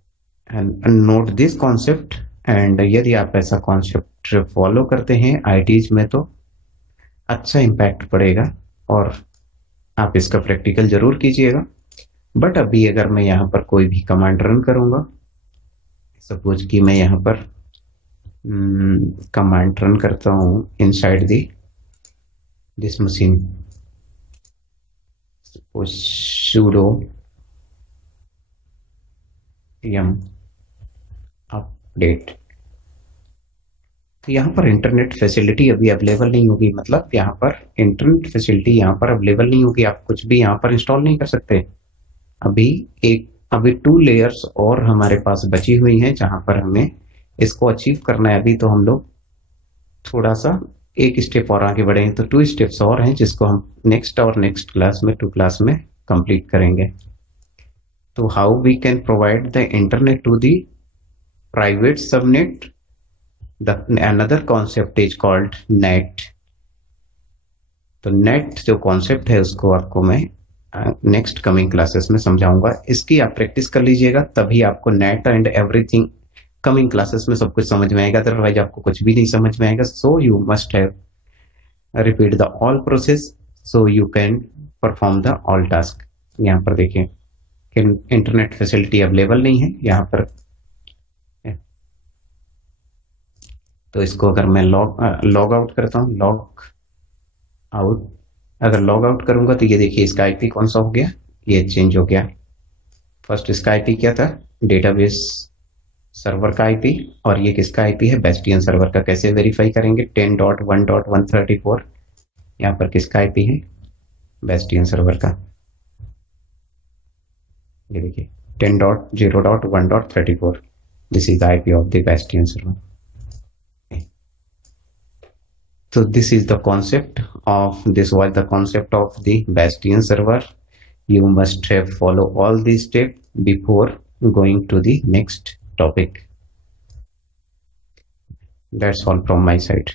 and note this concept, and यदि आप ऐसा concept follow करते हैं ITs में तो अच्छा impact पड़ेगा, और आप इसका प्रैक्टिकल जरूर कीजिएगा। बट अभी अगर मैं यहाँ पर कोई भी कमांड रन करूंगा, सपोज कि मैं यहाँ पर कमांड रन करता हूं inside this machine, suppose sudo yum update, तो यहाँ पर इंटरनेट फैसिलिटी अभी अवेलेबल नहीं होगी। मतलब यहाँ पर इंटरनेट फैसिलिटी यहाँ पर अवेलेबल नहीं होगी, आप कुछ भी यहाँ पर इंस्टॉल नहीं कर सकते। अभी 2 लेयर्स और हमारे पास बची हुई हैं जहां पर हमें इसको अचीव करना है। अभी तो हम लोग थोड़ा सा एक स्टेप और आगे बढ़े हैं, तो 2 स्टेप्स और हैं जिसको हम नेक्स्ट क्लास में 2 क्लास में कंप्लीट करेंगे। तो how we can provide the internet to the private subnet, another concept is called NAT. तो नेट जो कॉन्सेप्ट है उसको आपको मैं नेक्स्ट कमिंग क्लासेस में समझाऊंगा। इसकी आप प्रैक्टिस कर लीजिएगा, तभी आपको net and everything coming classes में सब कुछ समझ में आएगा, अदरवाइज आपको कुछ भी नहीं समझ में आएगा। So you must have repeat the all process so you can perform the all task. यहाँ पर देखिए कि इंटरनेट फैसिलिटी अवेलेबल नहीं है यहाँ पर, तो इसको अगर मैं लॉग आउट करता हूँ, लॉग आउट, अगर लॉग आउट करूंगा तो ये देखिए इसका आईपी कौन सा हो गया, ये चेंज हो गया। फर्स्ट इसका आईपी क्या था? डेटाबेस सर्वर का आईपी, और ये किसका आईपी है? बेस्टियन सर्वर का। कैसे वेरीफाई करेंगे? 10.1.134 यहाँ पर किसका आईपी है? बेस्टियन सर्वर का। ये देखिए 10.0.1.34, this is the IP of the bastion server. So this is the concept of this was the concept of the Bastion server. You must have follow all these steps before going to the next topic. That's all from my side.